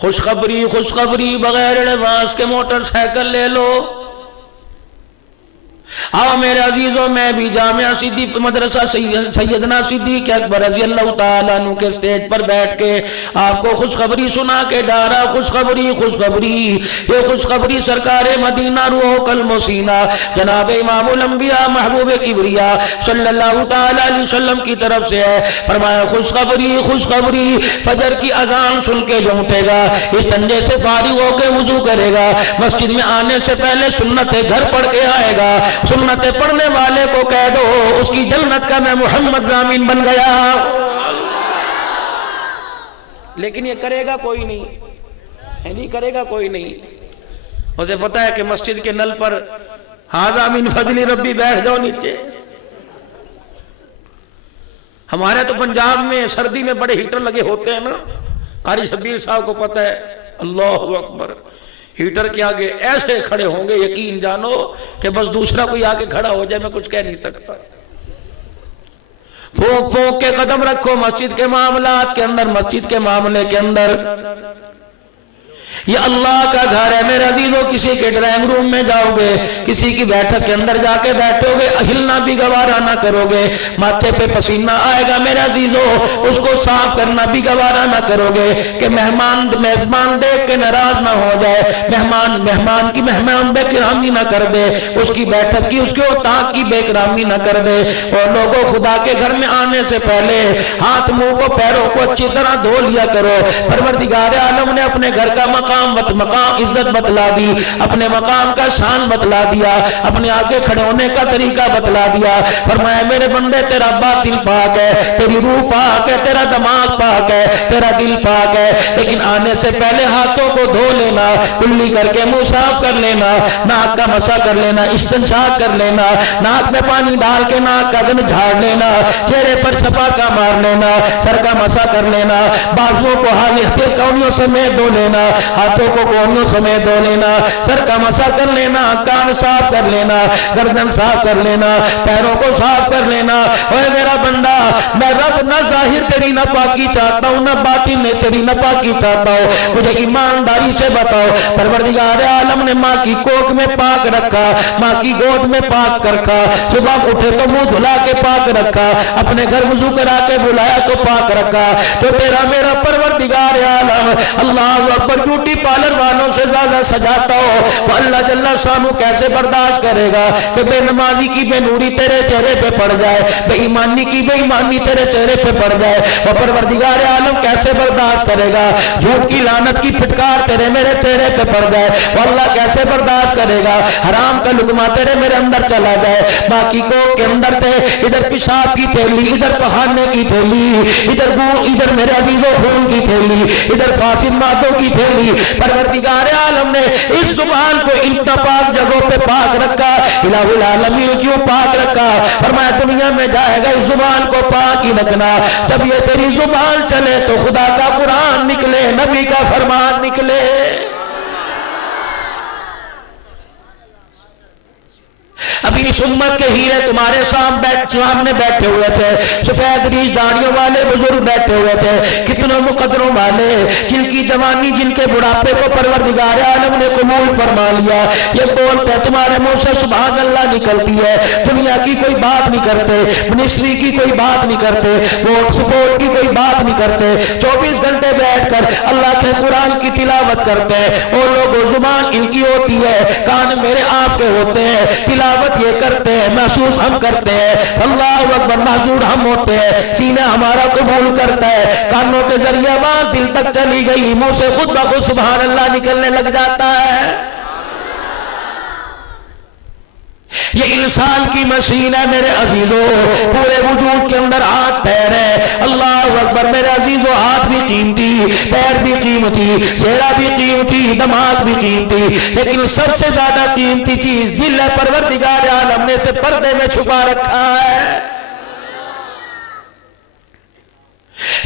خوشخبری خوشخبری، بغیر ایڈوانس کے موٹر سائیکل لے لو۔ آؤ میرے عزیزوں، میں بھی جامعہ صدیق مدرسہ سیدنا صدیق اکبر رضی اللہ تعالیٰ عنہ کے سٹیج پر بیٹھ کے آپ کو خوشخبری سنا کے جا رہا۔ خوشخبری خوشخبری، یہ خوشخبری سرکار مدینہ روح قلب و سینہ جناب امام الانبیاء محبوب کبریا صلی اللہ تعالیٰ علیہ وسلم کی طرف سے ہے۔ فرمایا خوشخبری خوشخبری، فجر کی اذان سن کے جو اٹھے گا، استنجے سے فارغ ہو کے وضو کرے گا، مسجد میں آنے سے پہلے سنت گھر پڑھ کے آئے گا، سنتیں پڑھنے والے کو کہہ دو اس کی جنت کا میں محمد ضامن بن گیا۔ لیکن یہ کرے گا کوئی نہیں کرے گا کوئی نہیں۔ مجھے پتا ہے کہ مسجد کے نل پر ھذا من فضل ربی بیٹھ جاؤ نیچے۔ ہمارے تو پنجاب میں سردی میں بڑے ہیٹر لگے ہوتے ہیں نا، قاری شبیر صاحب کو پتا ہے، اللہ اکبر، ہیٹر کے آگے ایسے کھڑے ہوں گے، یقین جانو کہ بس دوسرا کوئی آگے کھڑا ہو جائے میں کچھ کہہ نہیں سکتا۔ پھونک پھونک کے قدم رکھو مسجد کے معاملات کے اندر، مسجد کے معاملے کے اندر۔ یہ اللہ کا گھر ہے میرے عزیزوں، کسی کے ڈرائنگ روم میں جاؤ گے، کسی کی بیٹھک کے اندر جا کے بیٹھو گے، ہلنا بھی گوارا نہ کرو گے، ماتھے پہ پسینہ آئے گا میرے عزیزوں، اس کو صاف کرنا بھی گوارا نہ کرو گے کہ میزبان دیکھ کے ناراض نہ ہو جائے، مہمان کی بے کرامی نہ کر دے، اس کی بیٹھک کی، اس کے اتاق کی بے کرامی نہ کر دے۔ اور لوگوں، خدا کے گھر میں آنے سے پہلے ہاتھ منہ کو پیروں کو اچھی طرح دھو لیا کرو۔ پروردگار عالم نے اپنے گھر کا مقام عزت بتلا دی، اپنے مقام کا شان بتلا دیا، اپنے آگے کھڑے ہونے کا طریقہ بتلا دیا۔ فرمایا میرے بندے تیرا باطن پاک ہے، تیری روح پاک ہے، تیرا دماغ پاک ہے، تیرا دل پاک ہے، لیکن آنے سے پہلے ہاتھوں کو دھو لینا، کلی کر کے منہ صاف کر لینا، ناک کا مسا کر لینا، استنشاق کر لینا، ناک میں پانی ڈال کے ناک کا گند جھاڑ لینا، چہرے پر چھپاکا مار لینا، سر کا مسا کر لینا، بازوؤں کو ہاتھوں کونیوں سمیت دھو لینا، ہاتھوں کو کونیوں سمیت دھو لینا، سر کا مسا کر لینا، کان صاف کر لینا، گردن صاف کر لینا، پیروں کو صاف کر لینا۔ اے میرا بندہ، میں رب نہ ظاہر تیری ناپاکی چاہتا ہوں، نہ باطن میں تیری ناپاکی چاہتا ہوں، مجھے ایمانداری سے بتاؤ، پروردگار عالم نے ماں کی کوکھ میں پاک رکھا، ماں کی گود میں پاک رکھا، صبح اٹھے تو منہ دھلا کے پاک رکھا، اپنے گھر وضو کرا کے بلایا تو پاک رکھا، تو تیرا میرا پروردگار عالم اللہ اکبر بیوٹی پارلر والوں سے زیادہ سجاتا ہو، وہ اللہ جل شانہ کیسے برداشت کرے گا کہ بے نمازی کی بے نوری تیرے چہرے پہ پڑ جائے، بے ایمانی کی بے ایمانی تیرے چہرے پہ پڑ جائے، وہ پروردگار عالم کیسے برداشت کرے گا، جھوٹ کی لعنت کی پھٹکار تیرے میرے چہرے پہ پڑ جائے، وہ اللہ کیسے برداشت کرے گا، حرام کا لقمہ تیرے میرے اندر چلا جائے، باقی کو کے اندر تھے، ادھر پیشاب کی تھیلی، ادھر پخانے کی تھیلی، ادھر میرے عزیزوں خون کی تھیلی، ادھر فاسد مادوں کی تھیلی۔ پروردگار عالم نے اس زبان کو ان پاک جگہوں پہ پاک رکھا، الہ العالمین کیوں پاک رکھا؟ فرمایا دنیا میں جائے گا اس زبان کو پاک ہی رکھنا، جب یہ تیری زبان چلے تو خدا کا قرآن نکلے، نبی کا فرمان نکلے۔ ابھی اس امت کے ہیرے تمہارے سامنے بیٹھے ہوئے تھے، سفید ریش داڑھیوں والے بزرگ بیٹھے ہوئے تھے، کتنوں مقدروں والے جن کی جوانی جن کے بڑھاپے کو پروردگار عالم نے قبول فرما لیا، یہ بولتے ہیں تمہارے منہ سے سبحان اللہ نکلتی ہے، دنیا کی کوئی بات نہیں کرتے، منسٹری کی کوئی بات نہیں کرتے، ووٹ سپورٹ کی کوئی بات نہیں کرتے، 24 گھنٹے بیٹھ کر اللہ کے قرآن کی تلاوت کرتے ہیں، اور لوگوں زبان ان کی ہوتی ہے، کان میرے آپ کے ہوتے ہیں، تلاوت یہ کرتے ہیں، محسوس ہم کرتے ہیں، اللہ اکبر محضور ہم ہوتے ہیں، سینہ ہمارا قبول کرتا ہے، کانوں کے ذریعے آواز دل تک چلی گئی، منہ سے خود بخود سبحان اللہ نکلنے لگ جاتا ہے۔ یہ انسان کی مشین ہے میرے عزیزوں، پورے وجود کے اندر ہاتھ پیر ہے، اللہ اکبر میرے عزیزوں، ہاتھ بھی قیمتی، پیر بھی قیمتی، چہرہ بھی قیمتی، دماغ بھی قیمتی، لیکن سب سے زیادہ قیمتی چیز دل ہے، پروردگار عالم نے اسے پردے میں چھپا رکھا ہے۔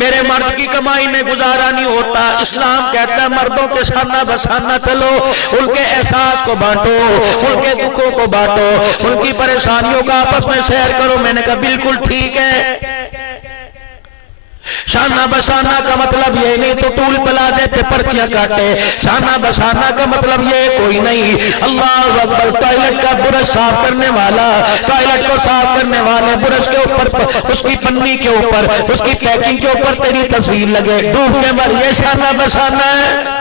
میرے مرد کی کمائی میں گزارا نہیں ہوتا. اسلام کہتا ہے مردوں کے شانہ بشانہ چلو, ان کے احساس کو بانٹو, ان کے دکھوں کو بانٹو, ان کی پریشانیوں کا آپس میں شیئر کرو. میں نے کہا بالکل ٹھیک ہے. شانہ بشانہ کا مطلب یہ نہیں تو ٹول پلازے پہ پرچیاں کاٹے. شانہ بشانہ کا مطلب یہ کوئی نہیں. اللہ اکبر. ٹوائلٹ کا برش صاف کرنے والا, ٹوائلٹ کو صاف کرنے والے برش کے اوپر, اس کی پنی کے اوپر, اس کی پیکنگ کے اوپر تیری تصویر لگے, ڈوب کے مر, یہ شانہ بشانہ ہے.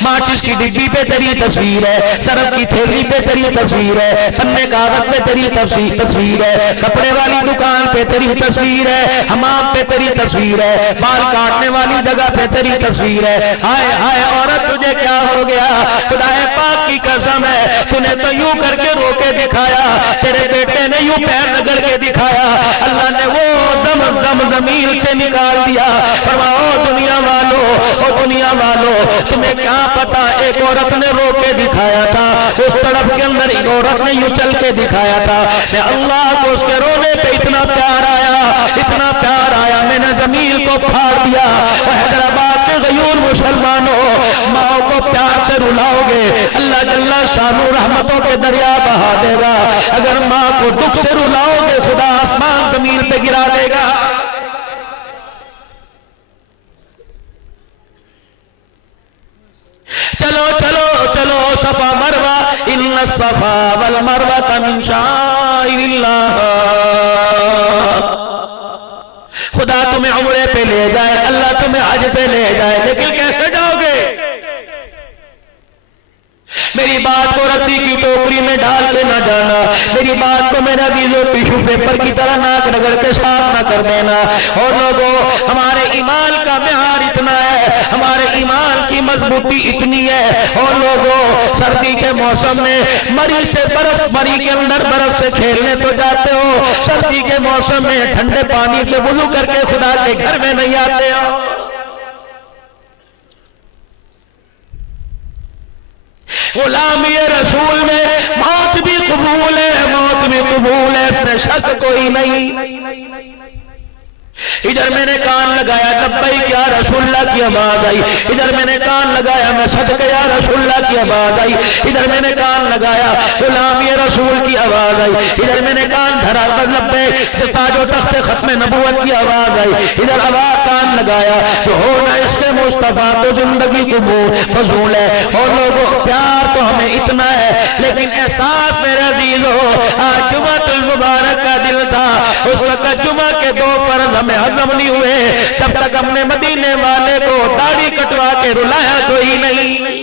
ماچس کی ڈبی پہ تیری تصویر ہے, سرف کی تھیلی پہ تیری تصویر ہے, پنے کاغذ پہ تیری تصویر ہے, کپڑے والی دکان پہ تیری تصویر ہے, حمام پہ تیری تصویر ہے, بال کاٹنے والی جگہ پہ تیری تصویر ہے. ہائے ہائے عورت تجھے کیا ہو گیا؟ خدا پاک کی قسم ہے تو نے تو یوں کر کے رو کے دکھایا, تیرے بیٹے نے یوں پیر رگڑ کے دکھایا, اللہ نے وہ زمین سے نکال دیا. فرماؤ دنیا والو, او دنیا والو, تمہیں کیا پتا ایک عورت نے رو کے دکھایا تھا, اس طرف کے اندر ایک عورت نے یوں چل کے دکھایا تھا. میں اللہ کو اس کے رونے پہ اتنا پیار آیا, اتنا پیار آیا, میں نے زمین کو پھاڑ دیا. حیدرآباد کے غیور مسلمانوں, ماں کو پیار سے رلاؤ گے, اللہ جل شانہ رحمتوں کے دریا بہا دے گا. اگر ماں کو دکھ سے رلاؤ گے, خدا آسمان زمین پہ گرا دے گا. چلو چلو چلو صفا مروہ, ان الصفا والمروہ من شعائر اللہ. خدا تمہیں عمرے پہ لے جائے, اللہ تمہیں حج پہ لے جائے, لیکن کیسے جاؤ گے؟ میری بات کو رتی کی ٹوکری میں ڈال کے نہ جانا, میری بات کو میرا عزیزو ٹیشو پیپر کی طرح ناک رگڑ کے صاف نہ کر دینا. اور لوگوں, ہمارے ایمان کا معیار اتنا ہے, ہمارے ایمان کی مضبوطی اتنی ہے. اور لوگوں, سردی کے موسم میں مری سے برف, مری کے اندر برف سے کھیلنے تو جاتے ہو, سردی کے موسم میں ٹھنڈے پانی سے وضو کر کے خدا کے گھر میں نہیں آتے ہو. غلامی رسول میں موت بھی قبول ہے, موت بھی قبول ہے, اس میں شک کوئی نہیں. ادھر میں نے کان لگایا لبیک یا رسول اللہ کی آواز آئی, ادھر میں نے کان لگایا میں صدقہ یا رسول اللہ کی آواز آئی, ادھر میں نے کان لگایا غلامی رسول کی آواز آئی, ادھر میں نے کان دھرا لبیک تاج و تخت ختم نبوت کی آواز آئی, ادھر آواز کان لگایا تو ہونا اس کے مصطفیٰ تو زندگی قبول فضول ہے. اور لوگوں, پیار تو ہمیں اتنا ہے, لیکن احساس میرے عزیز ہو, آج جمعہ المبارک کا دل تھا, اس وقت جمعہ کے 2 فرض ہمیں ہضم نہیں ہوئے تب تک ہم نے مدینے والے کو داڑھی کٹوا کے رلایا کوئی نہیں.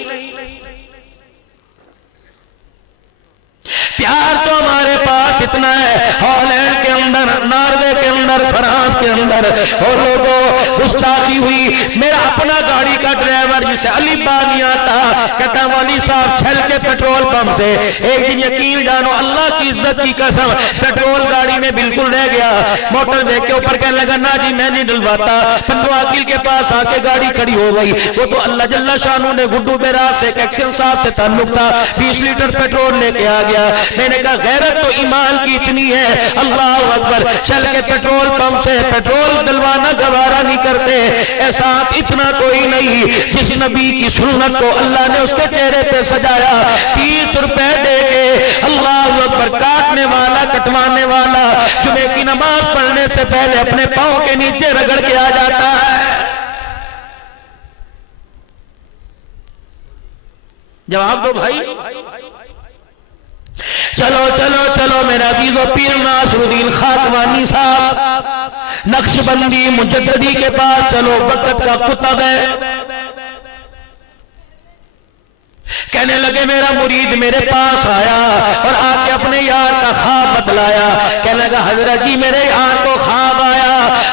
پیار تو ہمارے پاس اتنا ہے, ہالینڈ کے اندر, ناروے کے اندر, فرانس کے اندر. اور لوگوں, گستاخی ہوئی, میرا اپنا گاڑی کا ڈرائیور جسے علی بانی آتا, کہتا والی صاحب چھل کے پیٹرول پمپ سے ایک دن, یقین جانو اللہ کی عزت کی قسم, پیٹرول گاڑی میں بالکل رہ گیا, موٹر وے کے اوپر کہنے لگا نا جی میں نہیں ڈلواتا. پنو عاقل کے پاس آ کے گاڑی کھڑی ہو گئی, وہ تو اللہ جل شانہ نے گڈو بیراج سے ایکشن صاحب سے تعلق تھا, 20 لیٹر پیٹرول لے کے آ گیا. میں نے کہا غیرت تو ایمان کی اتنی ہے, اللہ اکبر, چل کے پیٹرول پمپ سے پیٹرول ڈلوانا گوارا نہیں کرتے. احساس اتنا کوئی نہیں, جس نبی کی سنت کو اللہ نے اس کے چہرے پہ سجایا, 30 روپے دے کے, اللہ اکبر, کاٹنے والا کٹوانے والا جمعے کی نماز پڑھنے سے پہلے اپنے پاؤں کے نیچے رگڑ کے آ جاتا ہے. جواب دو بھائی. چلو چلو چلو میرے عزیزو, پیر ناصر الدین خاکوانی صاحب نقشبندی مجددی کے پاس چلو, وقت کا قطب ہے. کہنے لگے میرا مرید میرے پاس آیا اور آ کے اپنے یار کا خواب بتلایا. کہنے لگا حضرت جی میرے یار کو خواب آیا,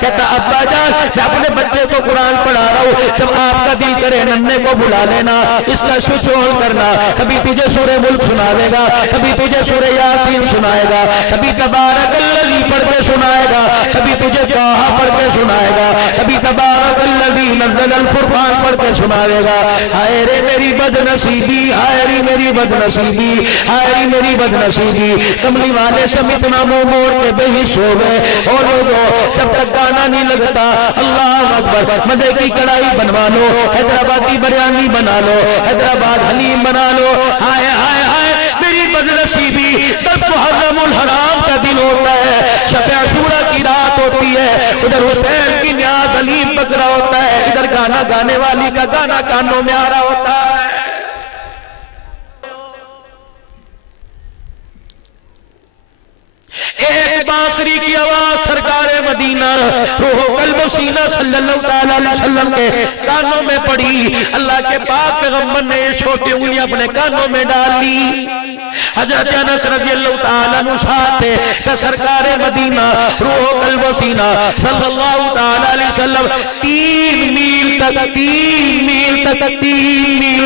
کہتا ابا جان میں اپنے بچے کو قرآن پڑھا رہا ہوں، جب آپ کا دل کرے ننے کو بلا لینا، اس کا سوئچ آن کرنا، کبھی تجھے سورہ ملک سناوے گا، کبھی تجھے سورہ یاسین سنائے گا، کبھی تبارک الذی پڑھ کے سنائے گا، کبھی تجھے طٰہٰ پڑھ کے سنائے گا، کبھی تبارک الذی نزل الفرقان پڑھ کے سنائے گا۔ ہائے رے میری بد نصیبی، ہائے رے میری بد نصیبی، ہائے رے میری بد نصیبی، کملی والے سب اتنا منہ موڑ کے بے حس ہو گئے۔ اور لوگوں جب تک گانا نہیں لگتا اللہ اکبر مزے کی کڑھائی بنوا لو، حیدرآبادی بریانی بنا لو، حیدرآباد حلیم بنا لو، ہائے ہائے ہائے میری بد نصیبی۔ 10 محرم الحرام کا دن ہوتا ہے، شب عاشوراء کی رات ہوتی ہے، ادھر حسین کی نیاز حلیم بکرا ہوتا ہے، ادھر گانا گانے والی کا گانا کانوں میں آ رہا ہوتا ہے۔ ایک بانسری کی آواز سرکار مدینہ روح و قلب و سینہ صلی اللہ علیہ وسلم کے کانوں میں پڑی۔ اللہ کے پاک پیغمبر نے یہ چھوٹی انگلیاں اپنے کانوں میں ڈالی۔ حضرت انس رضی اللہ تعالیٰ عنہ ساتھ کہ سرکار مدینہ روح و قلب و سینہ صلی اللہ علیہ وسلم 3 میل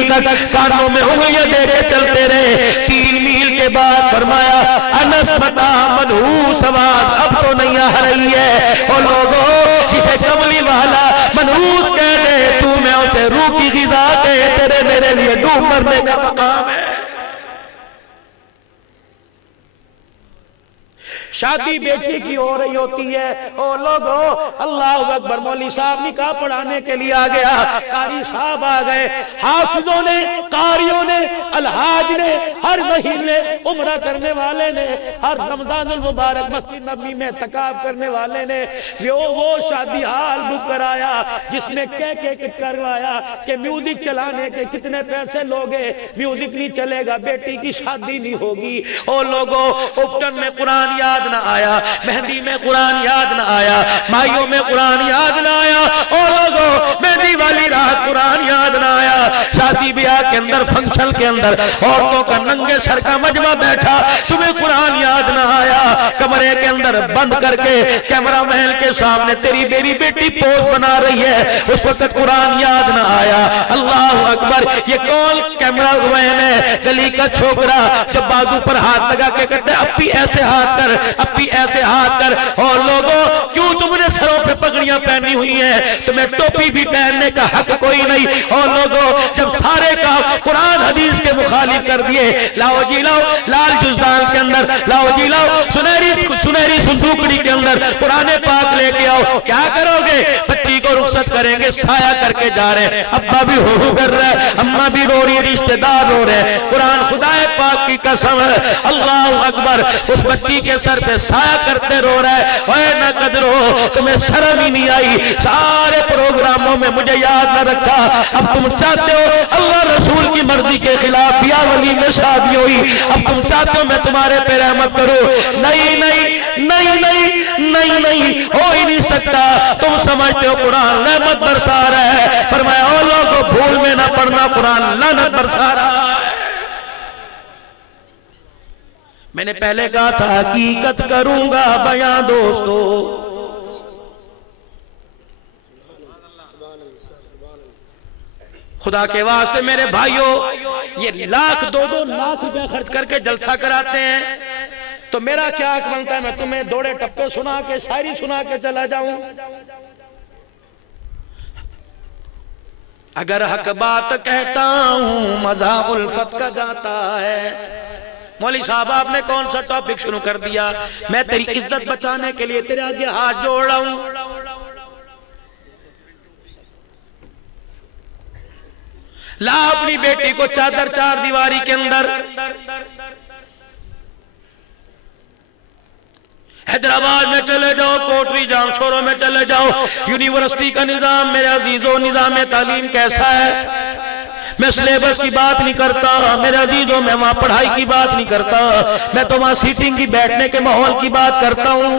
تک کانوں میں انگلیاں دے کے چلتے رہے۔ 3 میل کے بعد فرمایا انس بتا منحوس آواز اب تو نہیں آ رہی ہے۔ اور لوگوں جسے کملی والا منحوس کہہ دے تو میں اسے روح کی غذا دے، تیرے میرے لیے ڈوب مرنے کا مقام ہے۔ شادی بیٹی کی ہو رہی ہوتی ہے، او لوگوں اللہ اکبر مولوی صاحب نکاح پڑھانے کے لیے آ گیا، قاری صاحب آ گئے، حافظوں نے، قاریوں نے، الحاج نے، ہر مہینے عمرہ کرنے والے نے، ہر رمضان المبارک مسجد نبوی میں اعتکاف کرنے والے نے وہ شادی حال بک کرایا جس میں کہہ کروایا کہ میوزک چلانے کے کتنے پیسے لوگے، میوزک نہیں چلے گا بیٹی کی شادی نہیں ہوگی۔ او لوگوں اپٹن میں قرآن یاد نہ آیا، مہندی میں قرآن یاد نہ آیا، مائیوں میں قرآن یاد نہ آیا، اور لوگوں مہندی والی رات قرآن یاد نہ آیا، شادی بیاہ کے اندر فنکشن کے اندر عورتوں کا ننگے سر کا مجمع بیٹھا، تمہیں قرآن یاد نہ آیا، کمرے کے اندر بند کر کے کیمرہ مین کے سامنے تیری میری بیٹی پوز بنا رہی ہے، اس وقت قرآن یاد نہ آیا۔ اللہ اکبر، یہ کون کیمرہ مین ہے؟ گلی کا چھوکرا جو بازو پر ہاتھ لگا کے کہتے ہیں اپی ایسے ہاتھ کر، اپی ایسے ہاتھ کر۔ اور لوگوں کیوں تم نے سروں پہ پگڑیاں پہنی ہوئی ہیں، تمہیں ٹوپی بھی پہننے کا حق کوئی نہیں۔ اور لوگوں جب سارے کام قرآن حدیث کے مخالف کر دیے، لاؤ جی لاؤ لال جزدان کے اندر، لاؤ جی لاؤ سنہری صندوقڑی کے اندر قرآن پاک لے کے آؤ، کیا کرو گے؟ بچی کو رخصت کریں گے، سایہ کر کے جا رہے ہیں، ابا بھی ہو کر رہا ہے، اماں بھی رو رہی ہے، رشتہ دار رو رہے ہیں، قرآن خدا پاک کی قسم ہے اللہ اکبر اس بچی کے سر پہ سایہ کرتے رو رہا ہے۔ اے نہ قدر ہو، تمہیں شرم ہی نہیں آئی، سارے پروگراموں میں مجھے یاد نہ رکھا۔ اب تم چاہتے ہو اللہ رسول کی مرضی کے خلاف بیاہ ولی میں شادی ہوئی، اب تم چاہتے ہو میں تمہارے پہ رحمت کروں؟ نہیں نہیں نہیں نہیں نہیں نہیں، ہو ہی نہیں سکتا۔ تم سمجھتے ہو قرآن رحمت برسا رہا ہے، فرمایا او لوگوں بھول میں نہ پڑنا، قرآن لعنت برسا رہا ہے۔ میں نے پہلے کہا تھا حقیقت کروں گا بیاں دوستو، خدا کے واسطے میرے بھائیوں، یہ لاکھ 2 لاکھ روپے خرچ کر کے جلسہ کراتے ہیں، تو میرا کیا حق بنتا ہے میں تمہیں دوڑے ٹپے سنا کے شاعری سنا کے چلا جاؤں؟ اگر حق بات کہتا ہوں مزہ الفت کا جاتا ہے۔ مولوی صاحب آپ نے کون سا ٹاپک شروع کر دیا؟ میں تیری عزت بچانے کے لیے تیرے آگے ہاتھ جوڑ رہا ہوں۔ لا اپنی بیٹی کو چادر 4 دیواری کے اندر، حیدرآباد میں چلے جاؤ، کوٹری جام شوروں میں چلے جاؤ، یونیورسٹی کا نظام میرے عزیزوں، نظام تعلیم کیسا ہے؟ میں سلیبس کی بات نہیں کرتا میرے عزیزوں، میں وہاں پڑھائی کی بات نہیں کرتا، میں تو وہاں سیٹنگ کی بیٹھنے کے ماحول کی بات کرتا ہوں۔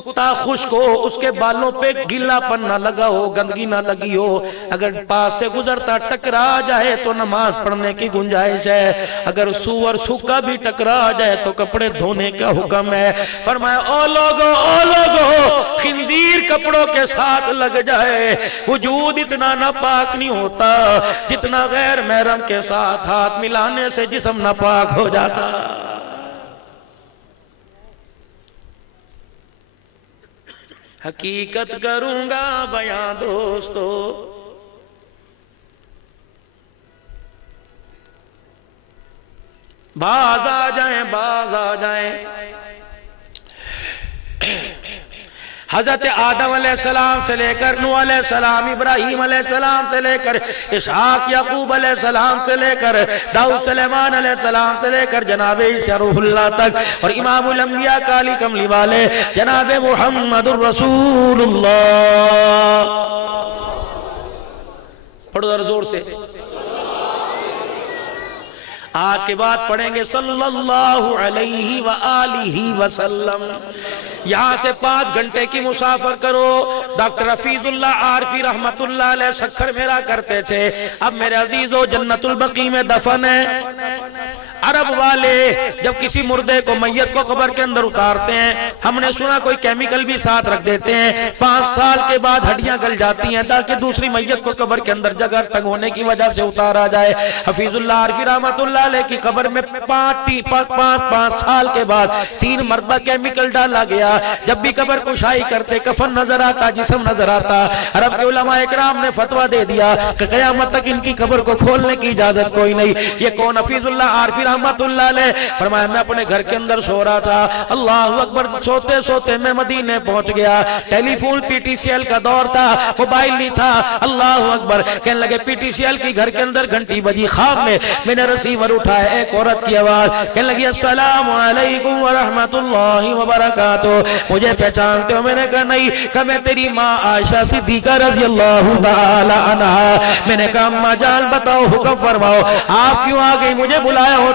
کتا خشک ہو, اس کے بالوں پہ گیلا پن نہ لگا ہو, گندگی نہ لگی ہو, اگر پاس سے گزرتا ٹکرا جائے تو نماز پڑھنے کی گنجائش ہے. اگر سور سوکھا بھی ٹکرا جائے تو کپڑے دھونے کا حکم ہے. فرمایا او لوگو خنزیر کپڑوں کے ساتھ لگ جائے, وجود اتنا ناپاک نہیں ہوتا جتنا غیر محرم کے ساتھ ہاتھ ملانے سے جسم ناپاک ہو جاتا. حقیقت کروں گا بیان دوستو, باز آ جائیں باز آ جائیں. حضرت آدم علیہ السلام سے لے کر نوح علیہ السلام, ابراہیم علیہ السلام سے لے کر اسحاق یعقوب علیہ السلام سے لے کر داؤد سلیمان علیہ السلام سے لے کر جناب عیسیٰ روح اللہ تک, اور امام الانبیاء کالی کملی والے جناب محمد الرسول اللہ. پڑھو ذرا زور سے. آج کے بعد پڑھیں گے صلی اللہ علیہ وآلہ وسلم. یہاں سے 5 گھنٹے کی مسافر کرو. ڈاکٹر حفیظ اللہ عارفی رحمت اللہ علیہ سکھر میرا کرتے تھے. اب میرے عزیزو جنت البقیع میں دفن ہے. عرب والے جب کسی مردے کو میت کو قبر کے اندر اتارتے ہیں, ہم نے سنا کوئی کیمیکل بھی ساتھ رکھ دیتے ہیں. 5 سال کے بعد ہڈیاں گل جاتی ہیں تاکہ دوسری میت کو قبر کے اندر جگہ تنگ ہونے کی وجہ سے اتارا جائے. حفیظ اللہ عارفی رحمت اللہ علیہ کی قبر میں 5 سال کے بعد 3 مرتبہ کیمیکل ڈالا گیا. جب بھی قبر کشائی کرتے کفن نظر آتا, جسم نظر آتا. عرب کے علماء اکرام نے فتویٰ دے دیا کہ قیامت تک ان کی قبر کو کھولنے کی اجازت کوئی نہیں. یہ کون؟ حفیظ اللہ عارفی رحمت اللہ علیہ. فرمایا میں اپنے گھر کے اندر سو رہا تھا, اللہ اکبر, سوتے سوتے میں مدینے پہنچ گیا. Telephone P T C L کا دور تھا, موبائل نہیں تھا. اللہ اکبر, کہنے لگے پی ٹی سی ایل کی گھر کے اندر گھنٹی بجی. خواب میں نے ریسیور اٹھایا, ایک عورت کی آواز, کہنے لگی السلام علیکم ورحمت اللہ وبرکاتہ. مجھے پہچانتے ہو؟ میں نے کہا نہیں. کہ میں تیری ماں عائشہ صدیقہ رضی اللہ تعالی عنہا. میں نے کہا اماں جان بتاؤ, حکم فرماؤ, آپ کیوں آ گئی؟ مجھے بلایا ہوتا.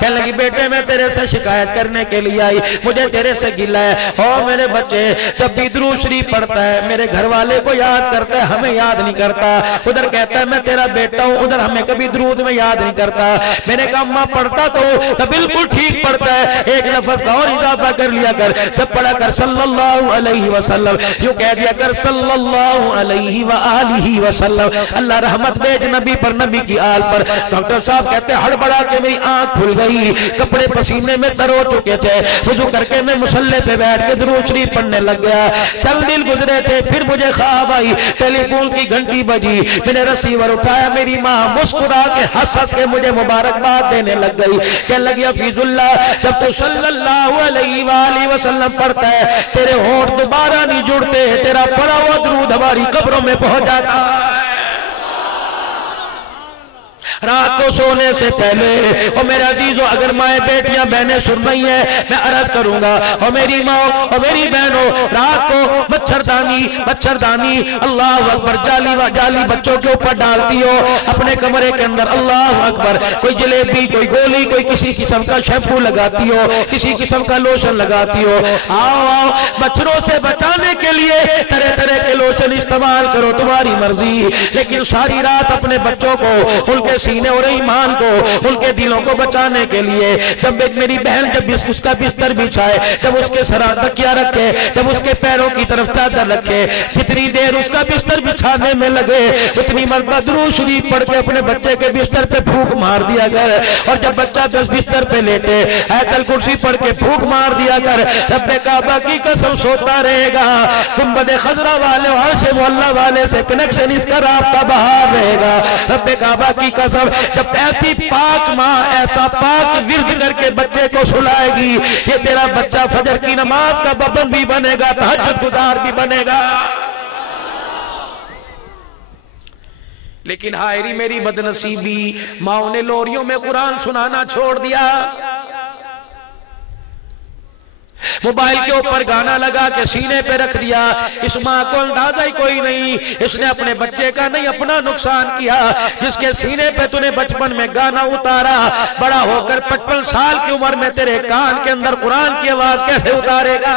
کہنے لگی بیٹے میں تیرے سے شکایت کرنے کے لیے آئی, مجھے تیرے سے گلہ ہے. اور میرے بچے جب بھی درود شریف پڑھتا ہے میرے گھر والے کو یاد کرتا ہے, ہمیں یاد نہیں کرتا. ادھر کہتا ہے میں تیرا بیٹا ہوں, ادھر ہمیں کبھی درود میں یاد نہیں کرتا. میں نے کہا اماں پڑھتا تو بالکل ٹھیک پڑھتا ہے, ایک لفظ کا اور اضافہ کر لیا کر. جب پڑھا کر صلی اللہ علیہ وسلم, یوں کہہ دیا کر صلی اللہ علیہ وآلہ وسلم. اللہ رحمت بیج نبی پر, نبی کی آل پر. ڈاکٹر صاحب کہتے ہیں ہڑبڑا کے میری آنکھ کھل گئی, کپڑے پسینے میں تر ہو چکے تھے. وضو کر کے میں مصلی پہ بیٹھ کے درود شریف پڑھنے لگ گیا. چند دن گزرے تھے, پھر مجھے خواب آئی, ٹیلی فون کی گھنٹی بجی. میں نے ریسیور اٹھایا, میری ماں مسکرا کے ہنس ہنس کے مجھے مبارکباد دینے لگ گئی. کہنے لگی حفیظ اللہ جب تو صلی اللہ علیہ وآلہ وسلم پڑھتا ہے تیرے ہونٹ دوبارہ نہیں جڑتے, تیرا پڑھا ہوا درود ہماری قبروں میں پہنچ جاتا ہے. رات کو سونے سے پہلے اور میرے عزیزو اگر مائیں بیٹیاں بہنیں سن رہی ہیں میں عرض کروں گا, اور میری ماں اور میری بہنوں رات کو مچھردانی اللہ اکبر جالی بچوں کے اوپر ڈالتی ہو اپنے کمرے کے اندر. اللہ اکبر, کوئی جلیبی, کوئی گولی, کوئی کسی قسم کا شیمپو لگاتی ہو, کسی قسم کا لوشن لگاتی ہو. آؤ مچھروں سے بچانے کے لیے طرح طرح کے لوشن استعمال کرو, تمہاری مرضی. لیکن ساری رات اپنے بچوں کو, ان کے سینے اور ایمان کو, ان کے دلوں کو بچانے کے لیے جب ایک میری بہن جب اس کا بستر بچھائے, جب اس کے سر تکیہ رکھے, جب اس کے پیروں کی طرف چادر رکھے, جتنی دیر اس کا بستر بچھانے میں لگے اتنی مرتبہ درود شریف پڑھ کے اپنے بچے کے بستر پہ پھونک مار دیا کر. اور جب بچہ بستر پہ لیٹے آیت الکرسی پڑھ کے پھونک مار دیا کر. رب کعبہ کی قسم سوتا رہے گا, گنبد خضرا والے اور عرش معلیٰ والے سے کنیکشن اس کا رابطہ بہار رہے گا. رب کعبہ کی قسم جب ایسی پاک ماں ایسا پاک ورد کر کے بچے کو سلائے گی, یہ تیرا بچہ فجر کی نماز کا پابند بھی بنے گا, تہجد گزار بھی بنے گا. لیکن ہائری میری بدنصیبی, ماں نے لوریوں میں قرآن سنانا چھوڑ دیا. موبائل کے اوپر گانا لگا کے سینے پہ رکھ دیا. اس ماں کو اندازہ ہی کوئی نہیں, اس نے اپنے بچے کا نہیں اپنا نقصان کیا. جس کے سینے پہ تو نے بچپن میں گانا اتارا, بڑا ہو کر 55 سال کی عمر میں تیرے کان کے اندر قرآن کی آواز کیسے اتارے گا؟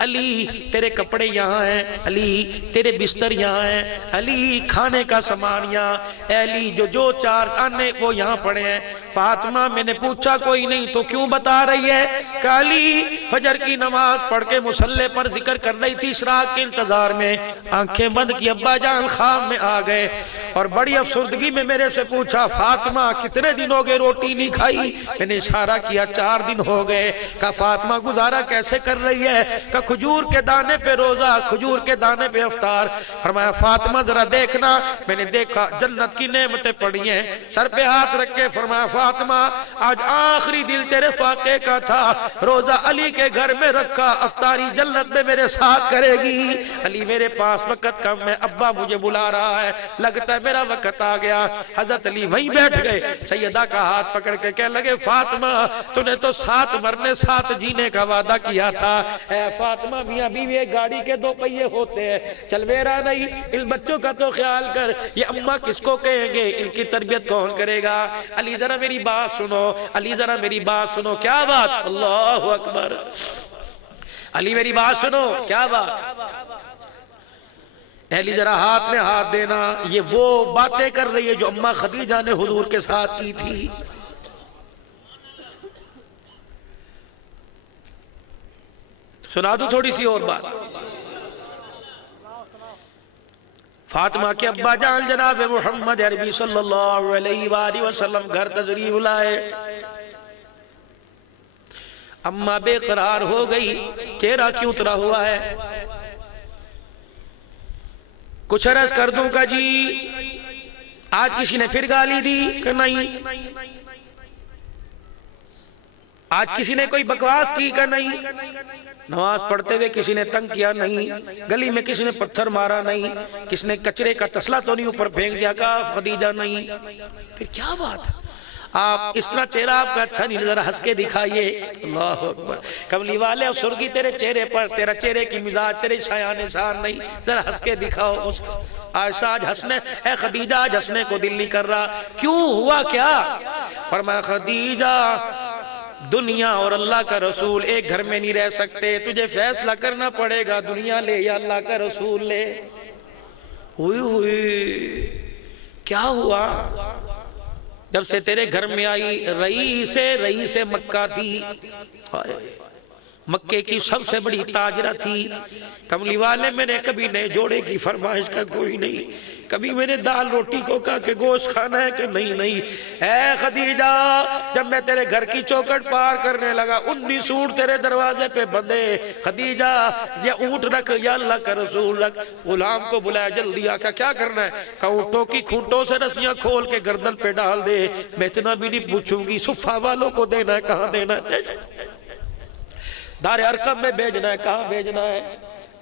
علی تیرے کپڑے یہاں ہیں، علی تیرے بستر یہاں ہیں، علی کھانے کا سامان یہاں، اے علی جو چار آنے وہ یہاں پڑے ہیں۔ فاطمہ میں نے پوچھا کوئی نہیں تو کیوں بتا رہی ہے؟ کہ علی فجر کی نماز پڑھ کے مصلی پر ذکر کر رہی تھی اشراق کے انتظار میں، آنکھیں بند کی، ابا جان خواب میں آ گئے اور بڑی افسردگی میں میرے سے پوچھا فاطمہ کتنے دن ہو گئے روٹی نہیں کھائی؟ میں نے اشارہ کیا 4 دن ہو گئے۔ کہا فاطمہ گزارا کیسے کر رہی ہے؟ کہ کھجور کے دانے پہ روزہ، کھجور کے دانے پہ افطار۔ فرمایا فاطمہ ذرا دیکھنا، میں نے دیکھا جنت کی نعمتیں پڑی ہیں، سر پہ ہاتھ رکھ کے فرمایا فاطمہ آج آخری دل تیرے فاقے کا تھا، روزہ علی کے گھر میں رکھا، افطاری جنت میں میرے ساتھ کرے گی۔ علی میرے پاس وقت کم ہے، ابا مجھے بلا رہا ہے، لگتا ہے میرا وقت آ گیا۔ حضرت علی وہیں بیٹھ گئے، سیدہ کا ہاتھ پکڑ کے کہنے لگے فاطمہ تو نے تو 7 مرنے 7 جینے کا وعدہ کیا تھا۔ اے فاطمہ میاں بیوی ایک گاڑی کے 2 پہیے ہوتے ہیں، چل میرا نہیں، ان بچوں کا تو خیال کر، یہ اماں کس کو کہیں گے، ان کی تربیت کون کرے گا؟ علی ذرا میری بات سنو، علی ذرا میری بات سنو۔ کیا بات؟ اللہ اکبر۔ علی میری بات سنو، کیا بات؟ علی ذرا ہاتھ میں ہاتھ دینا، یہ وہ باتیں کر رہی ہے جو اماں خدیجہ نے حضور کے ساتھ کی تھی۔ سنا دوں تھوڑی سی اور بات۔ فاطمہ کے ابا جان جناب محمد عربی صلی اللہ علیہ وآلہ وسلم گھر تشریف لائے، اماں بے قرار ہو گئی، چہرہ کیوں اترا ہوا ہے؟ کچھ عرض کر دوں کا جی آج کسی نے پھر گالی دی کہ نہیں؟ آج کسی نے کوئی بکواس کی کہ نہیں؟ نماز پڑھتے ہوئے کسی نے تنگ کیا نہیں، گلی میں کسی نے پتھر مارا نہیں، کسی نے کچرے کا تسلا تو نہیں اوپر پھینک دیا کہ خدیجہ نہیں؟ پھر کیا بات ہے؟ آپ اس طرح چہرہ آپ کا اچھا نہیں، ذرا ہنس کے دکھائیے۔ اللہ اکبر۔ کملی والے افسردگی تیرے چہرے پر، تیرا چہرے کی مزاج تیرے شایان نثار نہیں، ذرا ہنس کے دکھاؤ۔ عائشہ آج ہنسنے، اے خدیجہ آج ہنسنے کو دل نہیں کر رہا، کیوں ہوا کیا؟ فرمایا خدیجہ دنیا اور اللہ کا رسول ایک گھر میں نہیں رہ سکتے، تجھے فیصلہ کرنا پڑے گا دنیا لے یا اللہ کا رسول لے۔ ہوئی کیا ہوا؟ جب سے تیرے گھر میں آئی رئیس مکہ تھی، مکے کی سب سے بڑی تاجرہ تھی، کملی والے میں نے کبھی نئے جوڑے کی فرمائش کا کوئی نہیں، کبھی میں نے دال روٹی کو کہا کہ گوشت کھانا ہے کہ نہیں۔ اے خدیجہ جب میں تیرے گھر کی چوکٹ پار کرنے لگا 19 اونٹ تیرے دروازے پہ بندے، خدیجہ یا اونٹ رکھ یا اللہ کا رسول رکھ۔ غلام کو بلایا جلدی آقا کیا کرنا ہے؟ کہ اونٹوں کی کھونٹوں سے رسیاں کھول کے گردن پہ ڈال دے، میں اتنا بھی نہیں پوچھوں گی صفہ والوں کو دینا ہے کہاں دینا ہے، دار ارقم میں بھیجنا ہے کہاں بھیجنا ہے۔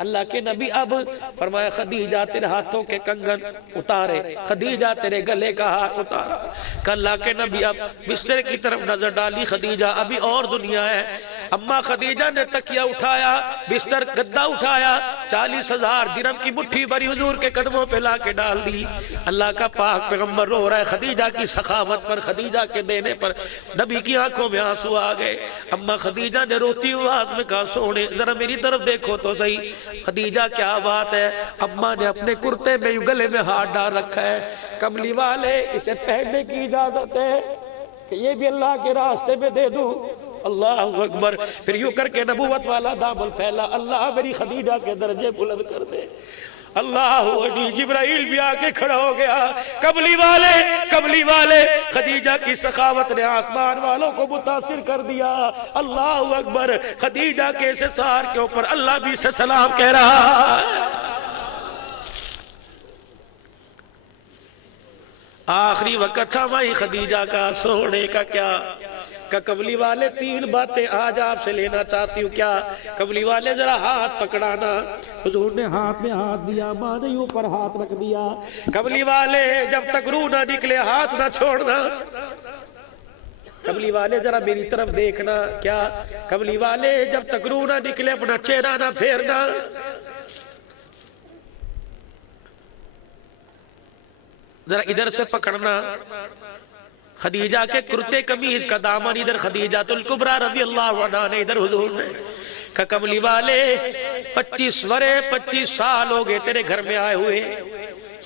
اللہ کے نبی اب فرمایا خدیجہ تیرے ہاتھوں کے کنگن اتارے، خدیجہ تیرے گلے کا ہاتھ اتارا، کہ اللہ کے نبی اب بستر کی طرف نظر ڈالی، خدیجہ ابھی اور دنیا ہے۔ اماں خدیجہ نے تکیہ اٹھایا، بستر گدہ اٹھایا، 40,000 درہم کی مٹھی بری حضور کے قدموں پہ لا کے ڈال دی۔ اللہ کا پاک پیغمبر رو رہا ہے خدیجہ کی سخاوت پر، خدیجہ کے دینے پر، نبی کی آنکھوں میں آنسو آ گئے۔ اماں خدیجہ نے روتی آواز میں کہا سونے ذرا میری طرف دیکھو تو صحیح، خدیجہ کیا بات ہے؟ اماں نے اپنے کرتے میں یوں گلے میں ہاتھ ڈال رکھا ہے، کملی والے اسے پہننے کی اجازت ہے کہ یہ بھی اللہ کے راستے میں دے دوں؟ اللہ اکبر۔ پھر یوں کر کے نبوت والا دامن پھیلا، اللہ میری خدیجہ کے درجے بلند کر دے۔ اللہ علی جبرائیل بھی آکے کھڑا ہو گیا، کملی والے خدیجہ کی سخاوت نے آسمان والوں کو متاثر کر دیا۔ اللہ اکبر۔ خدیجہ کے سار کے اوپر اللہ بھی سے سلام کہہ رہا ہے۔ آخری وقت تھا بھائی خدیجہ کا سونے کا کیا کہ کملی والے 3 باتیں آج آپ سے لینا چاہتی ہوں۔ کیا؟ کملی والے ذرا ہاتھ پکڑانا۔ حضور نے ہاتھ میں ہاتھ دیا، ماں نے اوپر ہاتھ رکھ دیا۔ کملی والے جب تک روح نہ نکلے ہاتھ نہ چھوڑنا۔ کملی والے ذرا میری طرف دیکھنا۔ کیا؟ کملی والے جب تک روح نہ نکلے اپنا چہرہ نہ پھیرنا۔ ذرا ادھر سے پکڑنا۔ خدیجہ کے کرتے قمیض کا دامن ادھر خدیجہ الکبریٰ رضی اللہ عنہا نے ادھر حضور نے کہ کملی والے 25 سال ہو گئے تیرے گھر میں آئے ہوئے،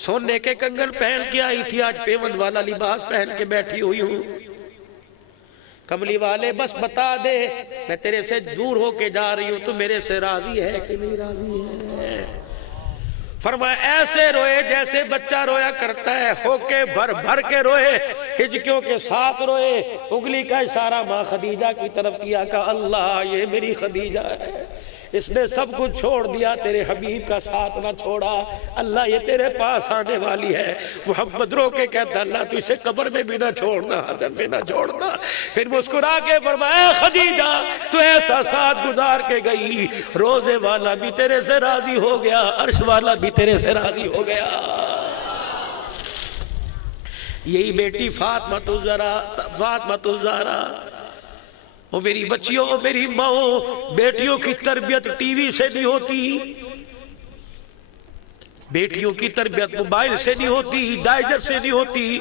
سونے کے کنگن پہن کے آئی تھی، آج پیوند والا لباس پہن کے بیٹھی ہوئی ہوں۔ کملی والے بس بتا دے، میں تیرے سے دور ہو کے جا رہی ہوں، تو میرے سے راضی ہے کہ نہیں راضی ہے؟ فرمایا ایسے روئے جیسے بچہ رویا کرتا ہے، ہو کے بھر بھر کے روئے، ہجکیوں کے ساتھ روئے، انگلی کا اشارہ ماں خدیجہ کی طرف کیا، کہا اللہ یہ میری خدیجہ ہے، اس نے سب کچھ چھوڑ دیا، تیرے حبیب کا ساتھ نہ چھوڑا، اللہ یہ تیرے پاس آنے والی ہے۔ محمد رو کے کہتا اللہ تو اسے قبر میں بھی نہ چھوڑنا، حضر میں نہ چھوڑنا۔ پھر مسکرا کے فرمایا خدیجہ تو ایسا ساتھ گزار کے گئی، روزے والا بھی تیرے سے راضی ہو گیا، عرش والا بھی تیرے سے راضی ہو گیا۔ یہی بیٹی فاطمہ الزہرا، وہ میری بچیوں، میری ماں، بیٹیوں کی تربیت ٹی وی سے نہیں ہوتی، بیٹیوں کی تربیت موبائل سے نہیں ہوتی، ڈائجسٹ سے نہیں ہوتی،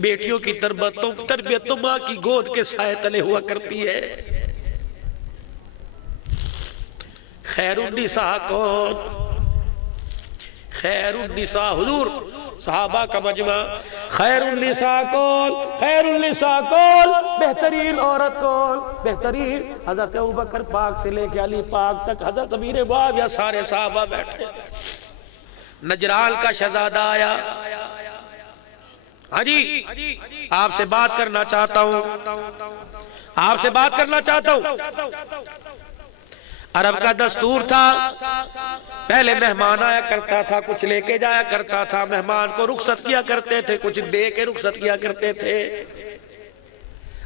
بیٹیوں کی تربیت تو ماں کی گود کے سائے تلے ہوا کرتی ہے۔ خیر النساء کون؟ خیر النساء حضور صحابہ کا مجمع، خیر النساء کون؟ خیر النساء کون؟ بہترین عورت کون؟ بہترین حضرت ابوبکر پاک سے لے کے علی پاک تک، حضرت امیر معاویہ، سارے صحابہ بیٹھے۔ نجران کا شہزادہ آیا، ہاں جی آپ سے بات کرنا چاہتا ہوں، آپ سے بات کرنا چاہتا ہوں۔ عرب کا دستور تھا، پہلے مہمان آیا کرتا تھا، کچھ لے کے جایا کرتا تھا، مہمان کو رخصت کیا کرتے تھے، کچھ دے کے رخصت کیا کرتے تھے۔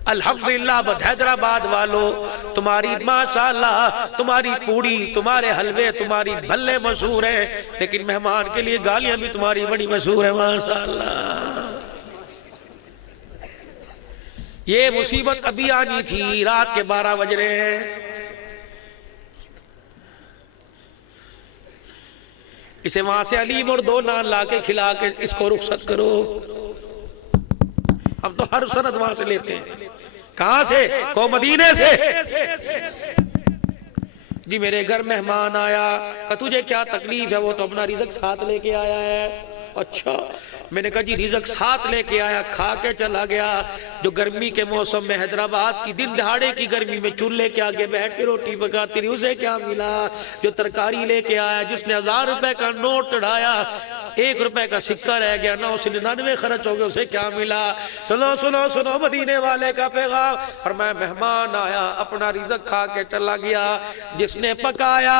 الحمدللہ حیدرآباد والو تمہاری ماشاءاللہ تمہاری پوڑی، تمہارے حلوے، تمہاری بھلے مشہور ہیں، لیکن مہمان کے لیے گالیاں بھی تمہاری بڑی مشہور ہیں ماشاءاللہ۔ یہ مصیبت ابھی آنی تھی، رات کے 12 بج رہے ہیں، اسے وہاں سے علیم اور 2 نان لا کے کھلا کے اس کو رخصت کرو۔ ہم تو ہر سند وہاں سے لیتے ہیں، کہاں سے؟ کو مدینے سے۔ جی میرے گھر مہمان آیا، کہ تجھے کیا تکلیف ہے؟ وہ تو اپنا رزق ساتھ لے کے آیا ہے۔ اچھا، میں نے کہا جی رزق ساتھ لے کے آیا، کھا کے چلا گیا۔ جو گرمی کے موسم میں حیدرآباد کی دن دہاڑے کی گرمی میں چولہے کے آگے بیٹھ کے روٹی پکاتی رہی، اسے کیا ملا؟ جو ترکاری لے کے آیا، جس نے 1000 روپے کا نوٹ چڑھایا، 1 روپے کا سکہ رہ گیا، 999 خرچ ہو گیا، اسے کیا ملا؟ سنو سنو سنو مدینے والے کا پیغام، فرمایا مہمان آیا اپنا رزق کھا کے چلا گیا، جس نے پکایا،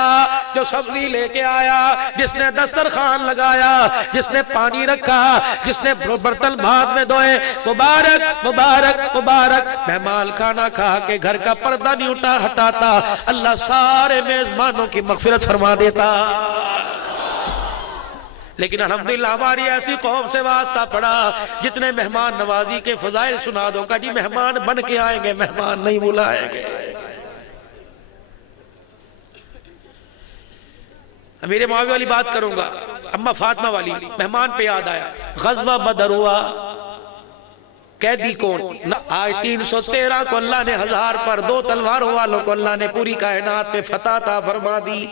جو سبزی لے کے آیا، جس نے دسترخوان لگایا، جس نے پانی رکھا، جس نے برتن بھات میں دھوئے، مبارک مبارک مبارک۔ مہمان کھانا کھا کے گھر کا پردہ نہیں ہٹاتا، اللہ سارے میزبانوں کی مغفرت فرما دیتا۔ لیکن الحمدللہ ہماری ایسی قوم سے واسطہ پڑا، جتنے مہمان نوازی کے فضائل سنا دو، کہ جی مہمان بن کے آئیں گے، مہمان نہیں بلائیں گے۔ میرے معاویہ والی بات کروں گا، اما فاطمہ والی، مہمان پہ یاد آیا، غزوہ بدر ہوا، قیدی کون؟ آج 313 کو اللہ نے 1000 پر، 2 تلواروں والوں کو اللہ نے پوری کائنات پہ فتح عطا فرما دی۔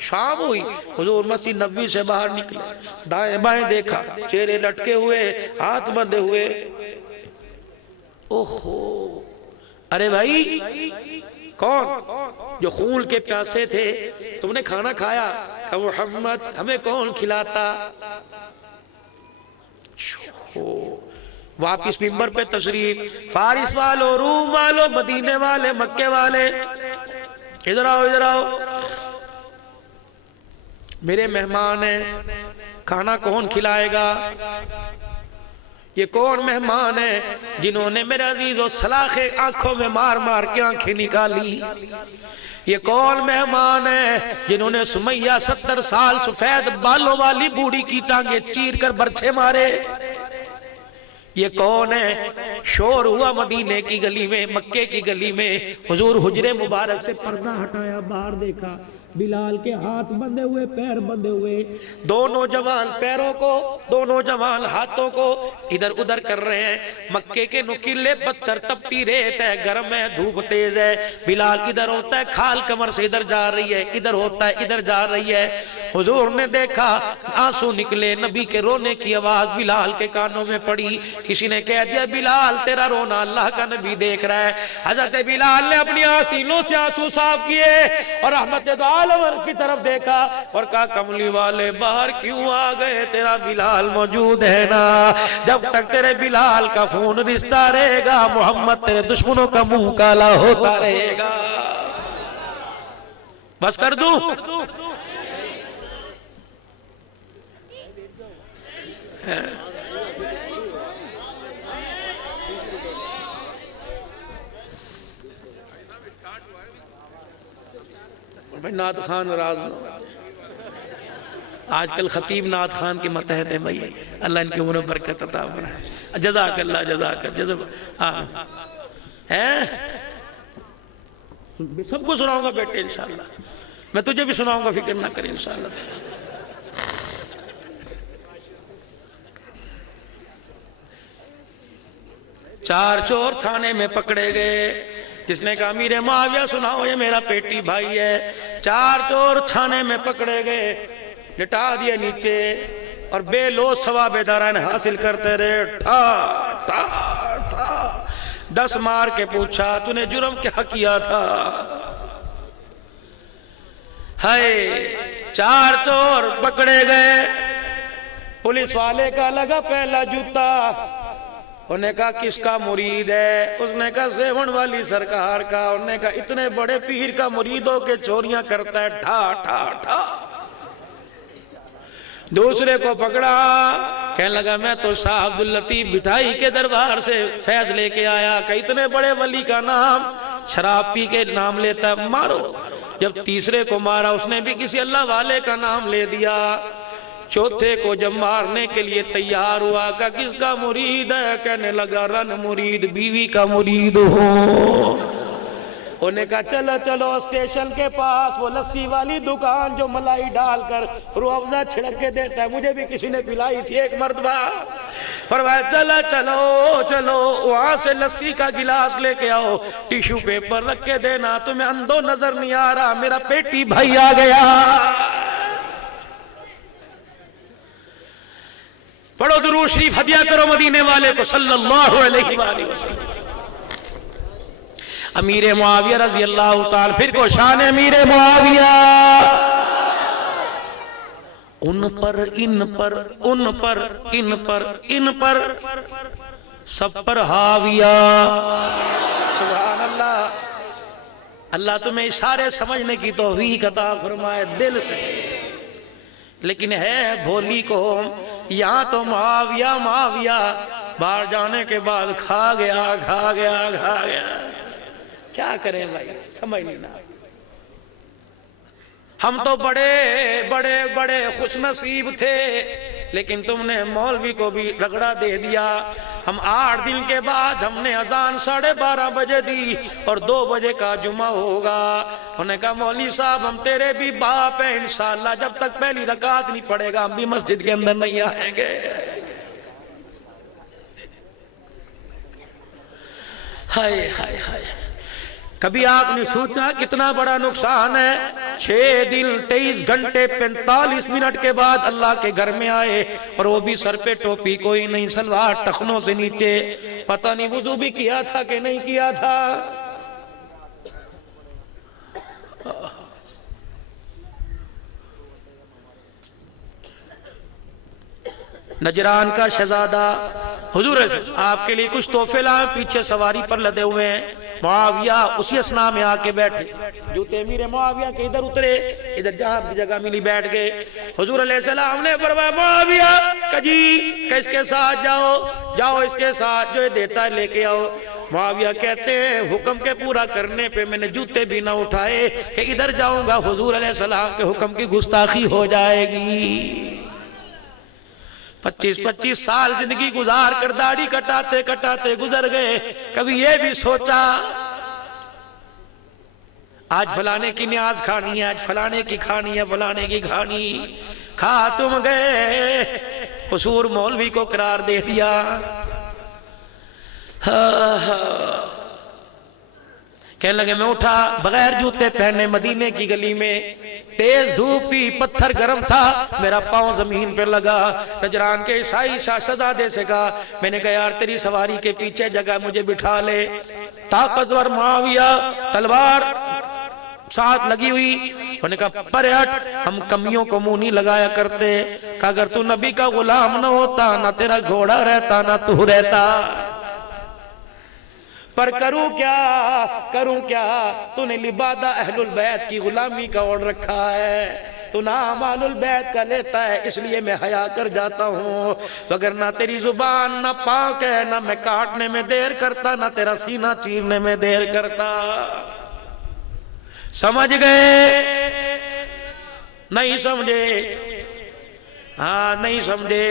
شام ہوئی، حضور مسجد نبوی سے باہر نکلے، دائیں بائیں دیکھا، چہرے لٹکے ہوئے، ہاتھ بندھے ہوئے، اوہو، ارے بھائی کون؟ جو خون کے پیاسے تھے، تم نے کھانا کھایا؟ کہ محمد ہمیں کون کھلاتا؟ واپس منبر پہ تشریف، فارس والو، روم والو، مدینے والے، مکے والے، ادھر آؤ ادھر آؤ، میرے مہمان ہیں، کھانا کون کھلائے گا؟ یہ کون مہمان ہیں جنہوں نے میرے عزیزو سلاخے آنکھوں میں مار مار کے آنکھیں نکالی؟ یہ کون مہمان ہیں جنہوں نے سمیہ 70 سال سفید بالوں والی بوڑھی کی ٹانگیں چیر کر برچھے مارے؟ یہ کون ہے؟ شور ہوا مدینے کی گلی میں، مکے کی گلی میں، حضور حجرے مبارک سے پردہ ہٹایا، باہر دیکھا، بلال کے ہاتھ بندھے ہوئے، پیر بندھے ہوئے، دو نوجوان پیروں کو، دو نوجوان ہاتھوں کو ادھر ادھر کر رہے ہیں۔ مکے کے نکیلے پتھر، تپتی ریت ہے، گرم ہے، دھوپ تیز ہے۔ بلال ادھر ہوتا ہے، کھال کمر سے ادھر جا رہی ہے، ادھر ہوتا ہے، ادھر جا رہی ہے۔ حضور نے دیکھا، آنسو نکلے، نبی کے رونے کی آواز بلال کے کانوں میں پڑی۔ کسی نے کہہ دیا بلال تیرا رونا اللہ کا نبی دیکھ رہا ہے۔ حضرت بلال نے اپنی آستینوں سے آنسو صاف کیے اور رحمت دو عالم کی طرف دیکھا اور کہا کملی والے باہر کیوں آ گئے؟ تیرا بلال موجود ہے نا، جب تک تیرے بلال کا خون رشتہ رہے گا محمد تیرے دشمنوں کا منہ کالا ہوتا رہے گا۔ بس کر دوں؟ بھائی نعت خان راز آج کل خطیب نعت خان کے متحد ہیں بھائی، اللہ ان کی عمر میں برکت عطا فرمائے۔ جزاک اللہ، جزاک سب کو سناؤں گا بیٹے انشاءاللہ، میں تجھے بھی سناؤں گا، فکر نہ کریں انشاءاللہ۔ چار چور تھانے میں پکڑے گئے، جس نے کہا امیر معاویہ سناؤ یہ میرا پیٹی بھائی ہے۔ چار چور تھانے میں پکڑے گئے، لٹا دیے نیچے اور بے لو ثواب دارین حاصل کرتے رہے۔ ٹھا ٹھا ٹھا 10 مار کے پوچھا تو نے جرم کیا کیا تھا؟ ہائے، چار چور پکڑے گئے، پولیس والے کا لگا پہلا جوتا، انہوں نے کہا کس کا مرید ہے؟ اس نے کہا سیون والی سرکار کا۔ انہوں نے کہا اتنے بڑے پیر کا مرید ہو کے چوریاں کرتا ہے؟ ٹھا ٹھا ٹھا۔ دوسرے کو پکڑا، کہنے لگا میں تو شاہ عبداللطیف بٹھائی کے دربار سے فیض لے کے آیا، کہ اتنے بڑے ولی کا نام شراب پی کے نام لیتا ہے، مارو۔ جب تیسرے کو مارا اس نے بھی کسی اللہ والے کا نام لے دیا۔ چوتھے کو جب مارنے کے لیے تیار ہوا، کہ کس کا مرید ہے؟ کہنے لگا رن مرید، بیوی کا مرید ہوں۔ انہوں نے کہا چلو چلو اسٹیشن کے پاس وہ لسی والی دکان جو ملائی ڈال کر روح افزا چھڑک کے دیتا ہے، مجھے بھی کسی نے پلائی تھی ایک مرتبہ۔ فرمایا چلو چلو چلو وہاں سے لسی کا گلاس لے کے آؤ، ٹیشو پیپر رکھ کے دینا، تمہیں اندھو نظر نہیں آ رہا، میرا پیٹی بھائی آ گیا۔ پڑھو درود شریف، ہدیہ کرو مدینے والے کو صلی اللہ علیہ وآلہ وسلم۔ امیر معاویہ رضی اللہ تعالی، پھر کو شان امیر معاویہ، ان پر ان پر ان پر ان پر ان پر سب پر حاویہ۔ سبحان اللہ، اللہ تمہیں اشارے سمجھنے کی توفیق عطا فرمائے دل سے۔ لیکن ہے بھولی قوم، یہاں تو معاویہ معاویہ، باہر جانے کے بعد کھا گیا کھا گیا کھا گیا۔ کیا کریں بھائی، سمجھ نہیں نہ۔ ہم تو بڑے بڑے بڑے خوش نصیب تھے، لیکن تم نے مولوی کو بھی رگڑا دے دیا۔ ہم 8 دن کے بعد ہم نے اذان 12:30 بجے دی اور 2 بجے کا جمعہ ہوگا۔ انہوں نے کہا مولوی صاحب ہم تیرے بھی باپ ہیں، انشاءاللہ جب تک پہلی رکعت نہیں پڑھے گا ہم بھی مسجد کے اندر نہیں آئیں گے۔ ہائے ہائے ہائے، کبھی آپ نے سوچا کتنا بڑا نقصان ہے؟ 6 دن 23 گھنٹے 45 منٹ کے بعد اللہ کے گھر میں آئے اور وہ بھی سر پہ ٹوپی کوئی نہیں، سلوار ٹخنوں سے نیچے، پتہ نہیں وضو بھی کیا تھا کہ نہیں کیا تھا۔ نجران کا شہزادہ، حضور آپ کے لیے کچھ تحفے لائے، پیچھے سواری پر لدے ہوئے ہیں۔ معاویہ اسی اسنا میں آ کے بیٹھے، جوتے امیر معاویہ کے ادھر اترے، ادھر جہاں بھی جگہ ملی بیٹھ گئے۔ حضور علیہ السلام نے فرمایا معاویہ کہ اس کے ساتھ جاؤ، جاؤ اس کے ساتھ، جو دیتا ہے لے کے آؤ۔ معاویہ کہتے ہیں حکم کے پورا کرنے پہ میں نے جوتے بھی نہ اٹھائے کہ ادھر جاؤں گا حضور علیہ السلام کے حکم کی گستاخی ہو جائے گی۔ 25 سال زندگی گزار کر داڑھی کٹاتے کٹاتے گزر گئے، کبھی یہ بھی سوچا آج فلانے کی نیاز کھانی ہے، آج فلانے کی کھانی ہے، فلانے کی کھانی، کھا تم گئے، قصور مولوی کو قرار دے دیا۔ کہنے لگے میں اٹھا بغیر جوتے پہنے مدینے کی گلی میں، تیز دھوپ تھی، پتھر گرم تھا، میرا پاؤں زمین پہ لگا۔ نجران کے عیسائی شہزادے سے کہا، میں نے کہا یار تیری سواری کے پیچھے جگہ مجھے بٹھا لے۔ طاقتور معاویہ تلوار ساتھ لگی ہوئی، انہوں نے کہا پرے ہٹ، ہم کمیوں کو منہ نہیں لگایا کرتے۔ کہا اگر تو نبی کا غلام نہ ہوتا، نہ تیرا گھوڑا رہتا، نہ تو رہتا، پر کروں کیا، تو نے لبادہ اہل البیت کی غلامی کا اوڑھ رکھا ہے، تو نام اہل البیت کا لیتا ہے، اس لیے میں حیا کر جاتا ہوں، وگرنہ تیری زبان نہ پاک ہے، نہ میں کاٹنے میں دیر کرتا، نہ تیرا سینہ چیرنے میں دیر کرتا۔ سمجھ گئے؟ نہیں سمجھے؟ ہاں نہیں سمجھے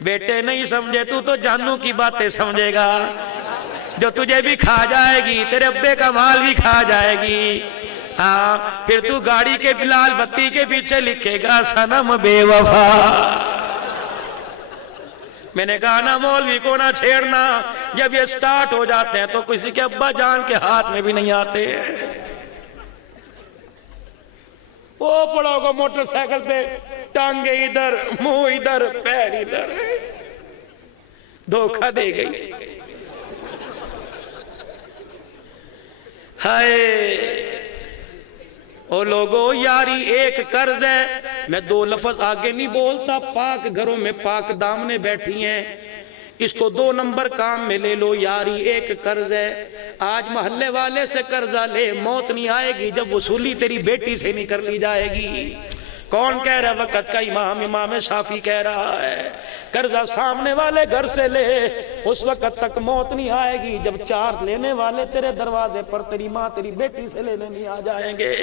بیٹے، نہیں سمجھے تو جانوں کی باتیں سمجھے گا، جو تجھے بھی کھا جائے گی، تیرے ابے کا مال بھی کھا جائے گی۔ ہاں پھر تو گاڑی کے لال بتی کے پیچھے لکھے گا صنم بے وفا۔ میں نے کہا نا مولوی کو نہ چھیڑنا، جب یہ سٹارٹ ہو جاتے ہیں تو کسی کے ابا جان کے ہاتھ میں بھی نہیں آتے۔ وہ پڑا ہوگا موٹر سائیکل پہ، ٹانگیں ادھر، منہ ادھر، پیر ادھر، دھوکہ دے گئی۔ ہائے او لوگو، یاری ایک قرض ہے۔ میں دو لفظ آگے نہیں بولتا، پاک گھروں میں پاک دامنیں بیٹھی ہیں، اس کو 2 نمبر کام میں لے لو، یاری ایک قرض ہے۔ آج محلے والے سے قرضہ لے، موت نہیں آئے گی جب وصولی تیری بیٹی سے نہیں کر لی جائے گی۔ کون کہہ رہا ہے؟ وقت کا امام شافعی کہہ رہا ہے، قرضہ سامنے والے گھر سے لے، اس وقت تک موت نہیں آئے گی جب 4 لینے والے تیرے دروازے پر تیری ماں تیری بیٹی سے لینے نہیں آ جائیں گے۔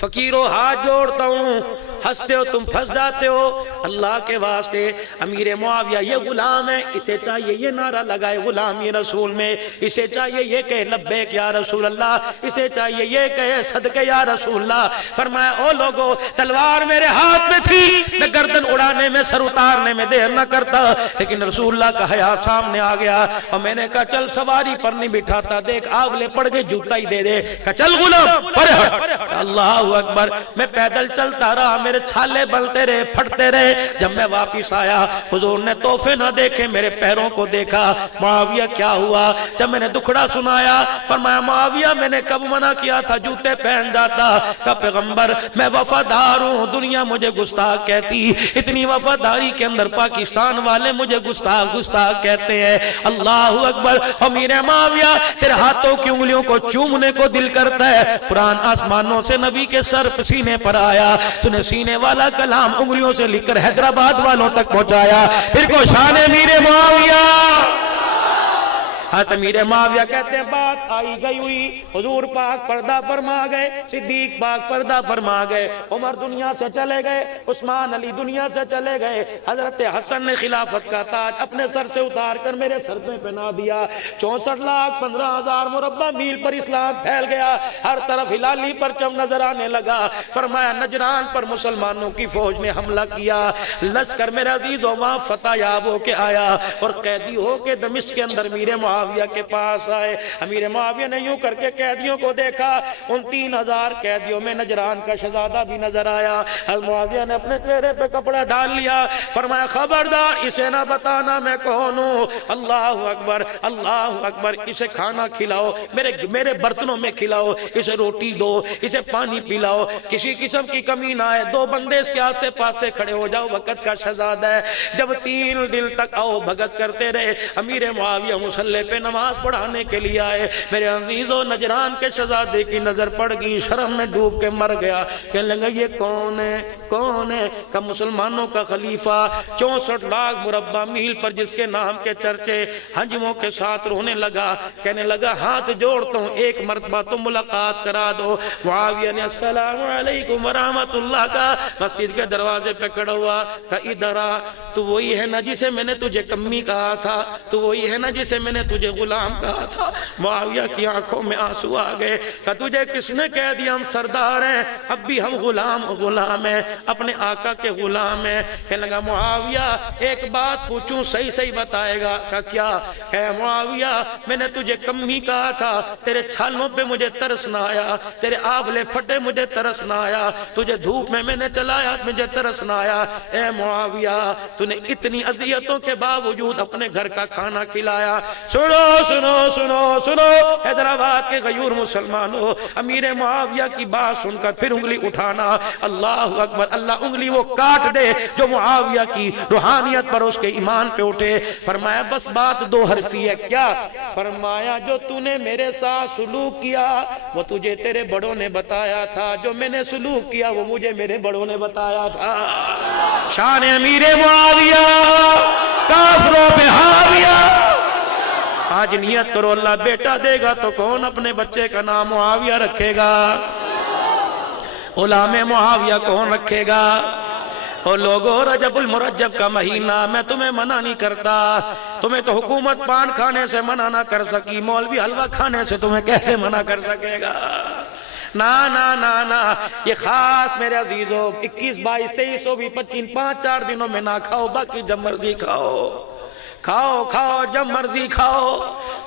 فقیروں ہاتھ جوڑتا ہوں، ہنستے ہو تم پھنس جاتے ہو، اللہ کے واسطے امیر معاویہ یہ غلام ہے، اسے چاہیے یہ نعرہ لگائے غلامی رسول میں، اسے چاہیے یہ کہے لبیک یا رسول اللہ، اسے چاہیے یہ کہے صدقے یا رسول اللہ۔ فرمایا او لوگو، تلوار میرے ہاتھ میں تھی، میں گردن اڑانے میں سر اتارنے میں دیر نہ کرتا، لیکن رسول اللہ کا حیا سامنے آ گیا، اور میں نے کہا چل سواری پر نہیں بٹھاتا، دیکھ آگلے پڑ گئے جوتا ہی دے دے، کہا چل غلام پرے ہٹ، اللہ اکبر۔ میں پیدل چلتا رہا، میرے چھالے بلتے رہے، پھٹتے رہے۔ جب میں واپس آیا، حضور نے تحفے نہ دیکھے، میرے پیروں کو دیکھا۔ معاویہ کیا ہوا؟ جب میں نے دکھڑا سنایا، فرمایا معاویہ میں نے کب منع کیا تھا جوتے پہن جاتا؟ کہ پیغمبر میں وفادار ہوں، دنیا مجھے گستاخ کہتی، اتنی وفاداری کے اندر پاکستان والے مجھے گستاخ کہتے ہیں۔ اللہ اکبر۔ امیر معاویہ تیرے ہاتھوں کی انگلیوں کو چومنے کو دل کرتا ہے۔ قرآن آسمانوں سے نبی کے سر سینے پر آیا، تو نے سینے والا کلام انگلیوں سے لکھ کر حیدرآباد والوں تک پہنچایا۔ پھر کو شان امیر معاویہ۔ حضرت امیر معاویہ کہتے ہیں بات آئی گئی ہوئی، حضور پاک پردہ فرما گئے، صدیق پاک پردہ فرما گئے، عمر دنیا سے چلے گئے، عثمان علی دنیا سے چلے گئے، حضرت حسن نے خلافت کا تاج اپنے سر سے اتار کر میرے سر پہ پہنا دیا۔ 64,15,000 مربع میل پر اسلام پھیل گیا، ہر طرف ہلالی پرچم نظر آنے لگا۔ فرمایا نجران پر مسلمانوں کی فوج نے حملہ کیا، لشکر میرے عزیزو وہاں فتح یاب ہو کے آیا، اور قیدی ہو کے دمشق کے اندر امیر معاویہ کے پاس آئے۔ امیر معاویہ نے یوں کر کے قیدیوں کو دیکھا، ان 3,000 قیدیوں میں نجران کا شہزادہ بھی نظر آیا۔ حضرت معاویہ نے اپنے چہرے پہ کپڑا ڈال لیا، فرمایا خبردار اسے نہ بتانا میں کون ہوں۔ اللہ اکبر، اللہ اکبر۔ اسے کھانا کھلاؤ، میرے برتنوں میں کھلاؤ، اسے روٹی دو، اسے پانی پلاؤ، کسی قسم کی کمی نہ آئے۔ 2 بندے اس کے آسے پاسے کھڑے ہو جاؤ، وقت کا شہزادہ ہے۔ جب 3 دن تک آؤ بھگت کرتے رہے، امیر معاویہ مصلی پہ نماز پڑھانے کے لیے آئے۔ میرے عزیزو نجران کے شہزادے کی نظر پڑ گئی، شرم میں ڈوب کے مر گیا۔ کہنے لگا یہ کون ہے؟ کون ہے؟ کہ مسلمانوں کا خلیفہ، 64 لاکھ مربع میل پر جس کے نام کے چرچے، ہنجموں کے ساتھ رونے لگا۔ کہنے لگا ہاتھ جوڑتا ہوں، ایک مرتبہ تو ملاقات کرا دو۔ معاویہ نے السلام علیکم ورحمت اللہ کا مسجد کے دروازے پہ کھڑا ہوا، کہ ادھر آ، تو وہی ہے نا جسے میں نے تجھے کمی کہا تھا، تو وہی ہے نا جسے میں نے تجھے تجھے غلام کہا تھا۔ معاویہ کی آنکھوں میں آنسو آ گئے، کہ تجھے کس نے کہہ دیا ہم سردار ہیں؟ اب بھی ہم غلام ہیں، اپنے آقا کے غلام ہیں۔ کہنے لگا معاویہ ایک بات پوچھوں، صحیح بتائے گا؟ کہ کیا؟ کہ معاویہ میں نے تجھے کم ہی کہا تھا، تیرے چھالوں پہ مجھے ترس نہ آیا، تیرے آبلے پھٹے مجھے ترس نہ آیا، تجھے دھوپ میں نے چلایا مجھے ترس نہ آیا۔ اے معاویہ تو نے اتنی اذیتوں کے باوجود اپنے گھر کا کھانا کھلایا۔ سنو سنو سنو سنو حیدرآباد کے غیور مسلمانوں، امیر معاویہ کی بات سن کر پھر انگلی اٹھانا۔ اللہ اکبر، اللہ انگلی وہ کاٹ دے جو معاویہ کی روحانیت پر اس کے ایمان پہ اٹھے۔ فرمایا بس بات دو حرفی ہے۔ کیا؟ فرمایا جو تو نے میرے ساتھ سلوک کیا وہ تجھے تیرے بڑوں نے بتایا تھا، جو میں نے سلوک کیا وہ مجھے میرے بڑوں نے بتایا تھا۔ شان امیر معاویہ، کافروں پہ حاویہ۔ آج نیت کرو اللہ بیٹا دے گا تو کون اپنے بچے کا نام معاویہ رکھے گا؟ غلام معاویہ کون رکھے گا؟ اور لوگوں رجب المرجب کا مہینہ، میں تمہیں منع نہیں کرتا، تمہیں تو حکومت پان کھانے سے منع نہ کر سکی، مولوی حلوہ کھانے سے تمہیں کیسے منع کر سکے گا؟ نا نا نا نا، یہ خاص میرے عزیزوں 21 22 23 بھی 25 5-4 دنوں میں نہ کھاؤ، باقی جب مرضی کھاؤ، کھاؤ کھاؤ جب مرضی کھاؤ،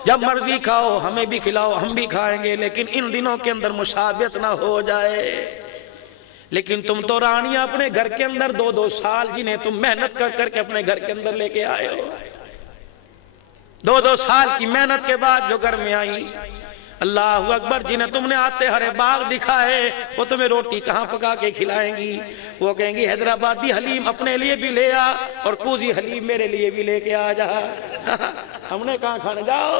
جب مرضی کھاؤ، ہمیں بھی کھلاؤ ہم بھی کھائیں گے، لیکن ان دنوں کے اندر مشابہت نہ ہو جائے۔ لیکن تم تو رانیاں اپنے گھر کے اندر 2-2 سال جنہیں تم محنت کر کے اپنے گھر کے اندر لے کے آئے ہو، 2-2 سال کی محنت کے بعد جو گھر میں آئی، اللہ اکبر، جنہیں تم نے آتے ہرے باغ دکھائے وہ تمہیں روٹی کہاں پکا کے کھلائیں گی؟ وہ کہیں گی حیدرآبادی حلیم اپنے لیے بھی لے آ اور کوزی حلیم میرے لیے بھی لے کے آ جا۔ ہم نے کہاں کھانے؟ جاؤ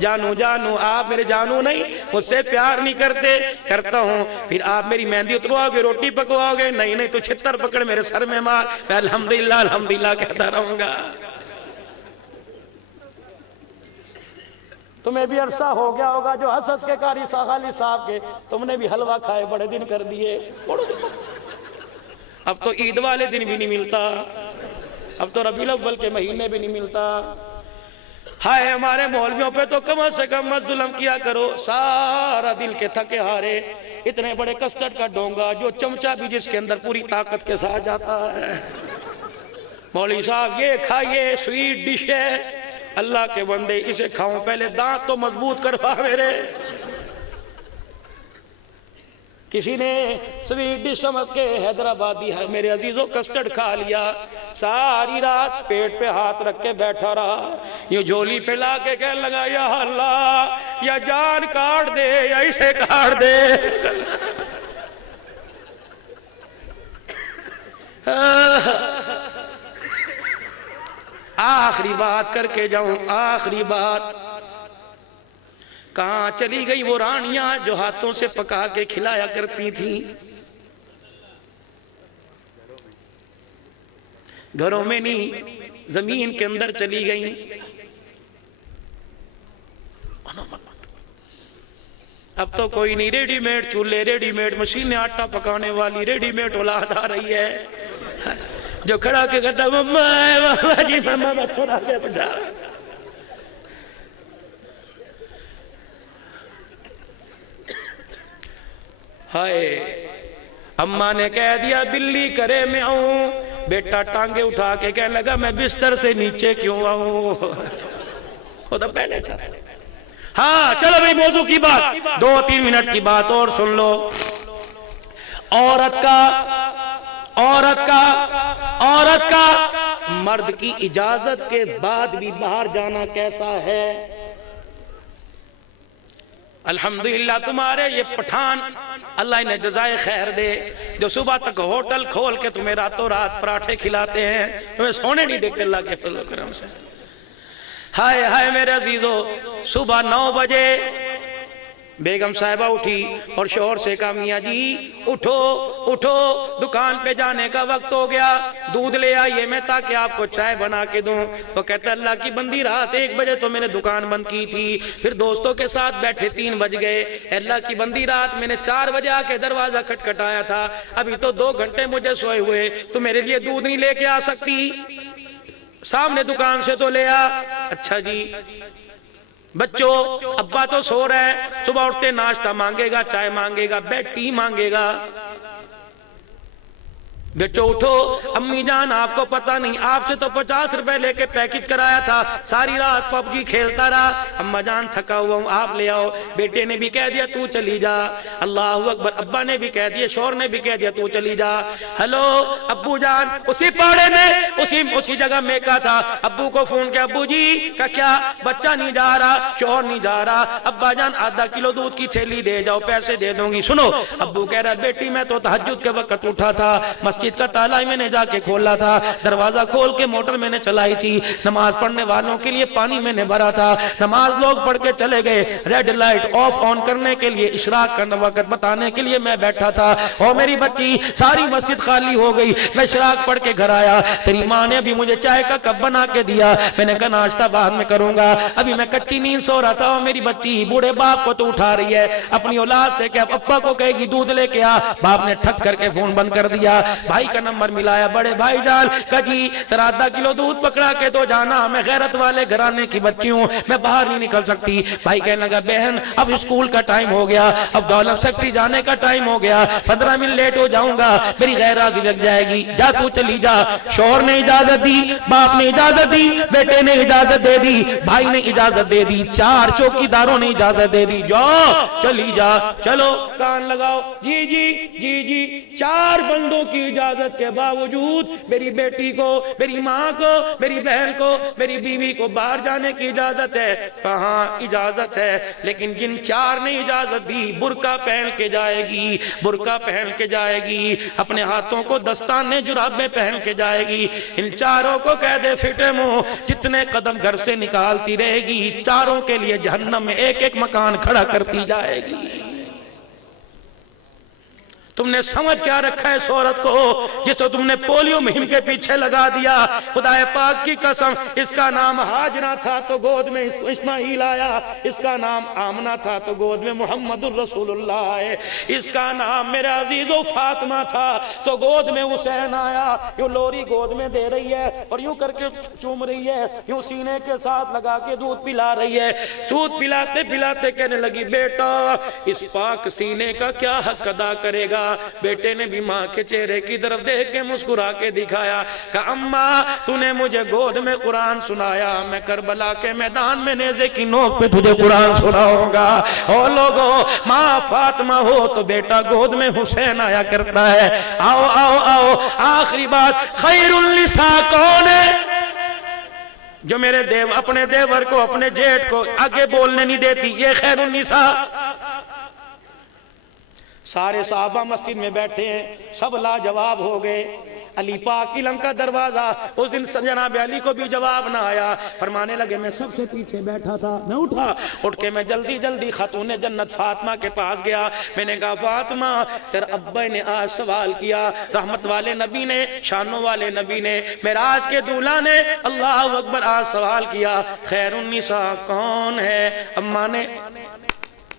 جانو جانو، آپ میرے جانو نہیں، مجھ سے پیار نہیں کرتے، کرتا ہوں، پھر آپ میری مہندی اترواؤ گے، روٹی پکواؤ گے، نہیں تو چھتر پکڑ میرے سر میں مار، میں الحمدللہ الحمدللہ کہتا رہوں گا۔ تمہیں بھی عرصہ ہو گیا ہوگا جو حسس کے قاری خالی صاحب کے، تم نے بھی حلوہ کھائے بڑے دن کر دیے۔ اب تو عید والے دن بھی نہیں ملتا، اب تو ربیع الاول کے مہینے بھی نہیں ملتا۔ ہائے ہمارے مولویوں پہ تو کم سے کم مت ظلم کیا کرو، سارا دل کے تھکے ہارے، اتنے بڑے کسٹرڈ کا ڈونگا جو چمچہ بھی جس کے اندر پوری طاقت کے ساتھ جاتا ہے، مولوی صاحب یہ کھائیے، سویٹ ڈش ہے، اللہ کے بندے اسے کھاؤں، پہلے دانت تو مضبوط کروا میرے۔ کسی نے سویٹ ڈش سمجھ کے حیدرآبادی ہے میرے عزیزوں کسٹرڈ کھا لیا، ساری رات پیٹ پہ ہاتھ رکھ کے بیٹھا رہا، یہ جھولی پہ لا کے کہنے لگا یا اللہ، یا جان کاٹ دے یا اسے کاٹ دے۔ آخری بات کر کے جاؤں، آخری بات، کہاں چلی گئی وہ رانیاں جو ہاتھوں سے پکا کے کھلایا کرتی تھیں؟ گھروں میں نہیں، زمین کے اندر چلی گئیں۔ اب تو کوئی نہیں، ریڈی میڈ چولہے، ریڈی میڈ مشینیں، آٹا پکانے والی ریڈی میڈ اولاد آ رہی ہے، جو کھڑا کے کہتا مما ہے ماما جی، ماما میں چھوڑا کے بجا۔ ہائے اماں نے کہہ دیا بلی کرے میں آؤں، بیٹا ٹانگے اٹھا کے کہنے لگا میں بستر سے نیچے کیوں آؤں؟ وہ تو پہلے چاہتا ہے۔ ہاں چلو بھئی موضوع کی بات 2-3 منٹ کی بات اور سن لو۔ عورت کا مرد کی اجازت کے بعد بھی باہر جانا کیسا ہے؟ الحمدللہ تمہارے یہ پٹھان اللہ انہیں جزائے خیر دے جو صبح تک ہوٹل کھول کے تمہیں راتوں رات پراٹھے کھلاتے ہیں، تمہیں سونے نہیں دیتے اللہ کے فضل و کرم سے۔ ہائے ہائے میرے عزیزو، صبح 9 بجے بیگم صاحبہ اٹھی اور شوہر سے کہا میاں جی اٹھو اٹھو، دکان پہ جانے کا وقت ہو گیا، دودھ لے آئیے میں تاکہ آپ کو چائے بنا کے دوں۔ وہ کہتا اللہ کی بندی رات 1 بجے تو میں نے دکان بند کی تھی، پھر دوستوں کے ساتھ بیٹھے 3 بج گئے، اللہ کی بندی رات میں نے 4 بجے آ کے دروازہ کھٹکھٹایا تھا، ابھی تو 2 گھنٹے مجھے سوئے ہوئے، تو میرے لیے دودھ نہیں لے کے آ سکتی؟ سامنے دکان سے تو لے آ۔ اچھا جی بچوں ابا تو سو رہا ہے، صبح اٹھتے ناشتہ مانگے گا، چائے مانگے گا، بیٹی مانگے گا. بیٹو اٹھو، امی جان آپ کو پتہ نہیں آپ سے تو 50 روپے لے کے پیکج کرایا تھا، ساری رات پب جی کھیلتا رہا، اما جان تھکا ہوا ہوں آپ لے آؤ. بیٹے نے بھی کہہ دیا تو چلی جا. اللہ اکبر. ابا نے بھی کہہ دیا، شوہر نے بھی کہہ دیا تو چلی جا. ہلو ابو جان. اسی پاڑے میں اسی جگہ میکا تھا. ابو کو فون کیا، ابو جی کا کیا بچہ نہیں جا رہا، شوہر نہیں جا رہا. ابا جان آدھا کلو دودھ کی تھیلی دے جاؤ، پیسے دے دوں گی. سنو ابو کہہ رہا بیٹی میں تو تہجد کے وقت اٹھا تھا، مسجد کا تالا میں نے جا کے کھولا تھا، دروازہ کھول کے موٹر میں نے چلائی تھی، نماز پڑھنے والوں کے لیے پانی میں نے بھرا تھا، نماز لوگ پڑھ کے چلے گئے، ریڈ لائٹ آف آن کرنے کے لیے، اشراق کا وقت بتانے کے لیے میں بیٹھا تھا، اور میری بچی ساری مسجد خالی ہو گئی، میں اشراق پڑھ کے گھر آیا، تیری ماں نے ابھی مجھے چائے کا کپ بنا کے دیا، میں نے کہا ناشتہ بعد میں کروں گا، ابھی میں کچی نیند سو رہا تھا، اور میری بچی بوڑھے باپ کو تو اٹھا رہی ہے، اپنی اولاد سے کہ ابا کو کہے گی دودھ لے کے آ. باپ نے ٹھک کر کے فون بند کر دیا. بھائی کا نمبر ملایا، بڑے بھائی جان کہ جی تیرا آدھا کلو دودھ پکڑا کے تو جانا، میں غیرت والے گھرانے کی بچی ہوں، میں باہر نہیں نکل سکتی. بھائی کہنے لگا بہن اب اسکول کا ٹائم ہو گیا، اب دولت سیکٹری جانے کا ٹائم ہو گیا، 15 منٹ لیٹ ہو جاؤں گا، میری غیر حاضری لگ جائے گی، جا تو چلی جا. شوہر نے اجازت دی، باپ نے اجازت دی، بیٹے نے اجازت دے دی، بھائی نے اجازت دے دی، 4 چوکیداروں نے اجازت دے دی، جاؤ چلی جا. چلو کان لگاؤ. جی جی جی جی. 4 بندوں کی اجازت کے باوجود میری بیٹی کو، میری ماں کو، میری بہن کو، میری بیوی کو باہر جانے کی اجازت ہے. کہاں اجازت ہے، لیکن جن 4 نے اجازت دی برقع پہن کے جائے گی، برقع پہن کے جائے گی، اپنے ہاتھوں کو دستانے جرابیں پہن کے جائے گی. ان 4 کو کہہ دے فٹے منہ، جتنے قدم گھر سے نکالتی رہے گی 4 کے لیے جہنم میں ایک ایک مکان کھڑا کرتی جائے گی. تم نے سمجھ کیا رکھا ہے اس عورت کو جس کو تم نے پولیو مہم کے پیچھے لگا دیا. خدا پاک کی قسم، اس کا نام ہاجرہ تھا تو گود میں اسماعیل آیا، اس کا نام آمنہ تھا تو گود میں محمد الرسول اللہ ہے، اس کا نام میرے عزیزو فاطمہ تھا تو گود میں حسین آیا. یوں لوری گود میں دے رہی ہے اور یوں کر کے چوم رہی ہے، یوں سینے کے ساتھ لگا کے دودھ پلا رہی ہے. دودھ پلاتے پلاتے کہنے لگی بیٹا اس پاک سینے کا کیا حق ادا کرے گا. بیٹے نے بھی ماں کے چہرے کی طرف دیکھ کے مسکرا کے دکھایا کہ اماں تو نے مجھے گود میں قرآن سنایا، میں کربلا کے میدان میں نیزے کی نوک پہ تجھے قرآن سناؤں گا. او لوگو ماں فاطمہ ہو تو بیٹا گود میں حسین آیا کرتا ہے. آؤ آؤ آؤ. آخری بات، خیر النساء کون ہے؟ جو میرے اپنے دیور کو، اپنے جیٹ کو آگے بولنے نہیں دیتی، یہ خیر النساء. سارے صحابہ مسجد میں بیٹھے ہیں، سب لاجواب ہو گئے. علی پاک علم کا دروازہ، اس دن جناب علی کو بھی جواب نہ آیا. فرمانے لگے میں سب سے پیچھے بیٹھا تھا، میں اٹھ کے میں جلدی جلدی خاتون جنت فاطمہ کے پاس گیا. میں نے کہا فاطمہ تیرے ابا نے آج سوال کیا، رحمت والے نبی نے، شانوں والے نبی نے، معراج کے دولہا نے، اللہ اکبر، آج سوال کیا خیر النساء کون ہے. اماں نے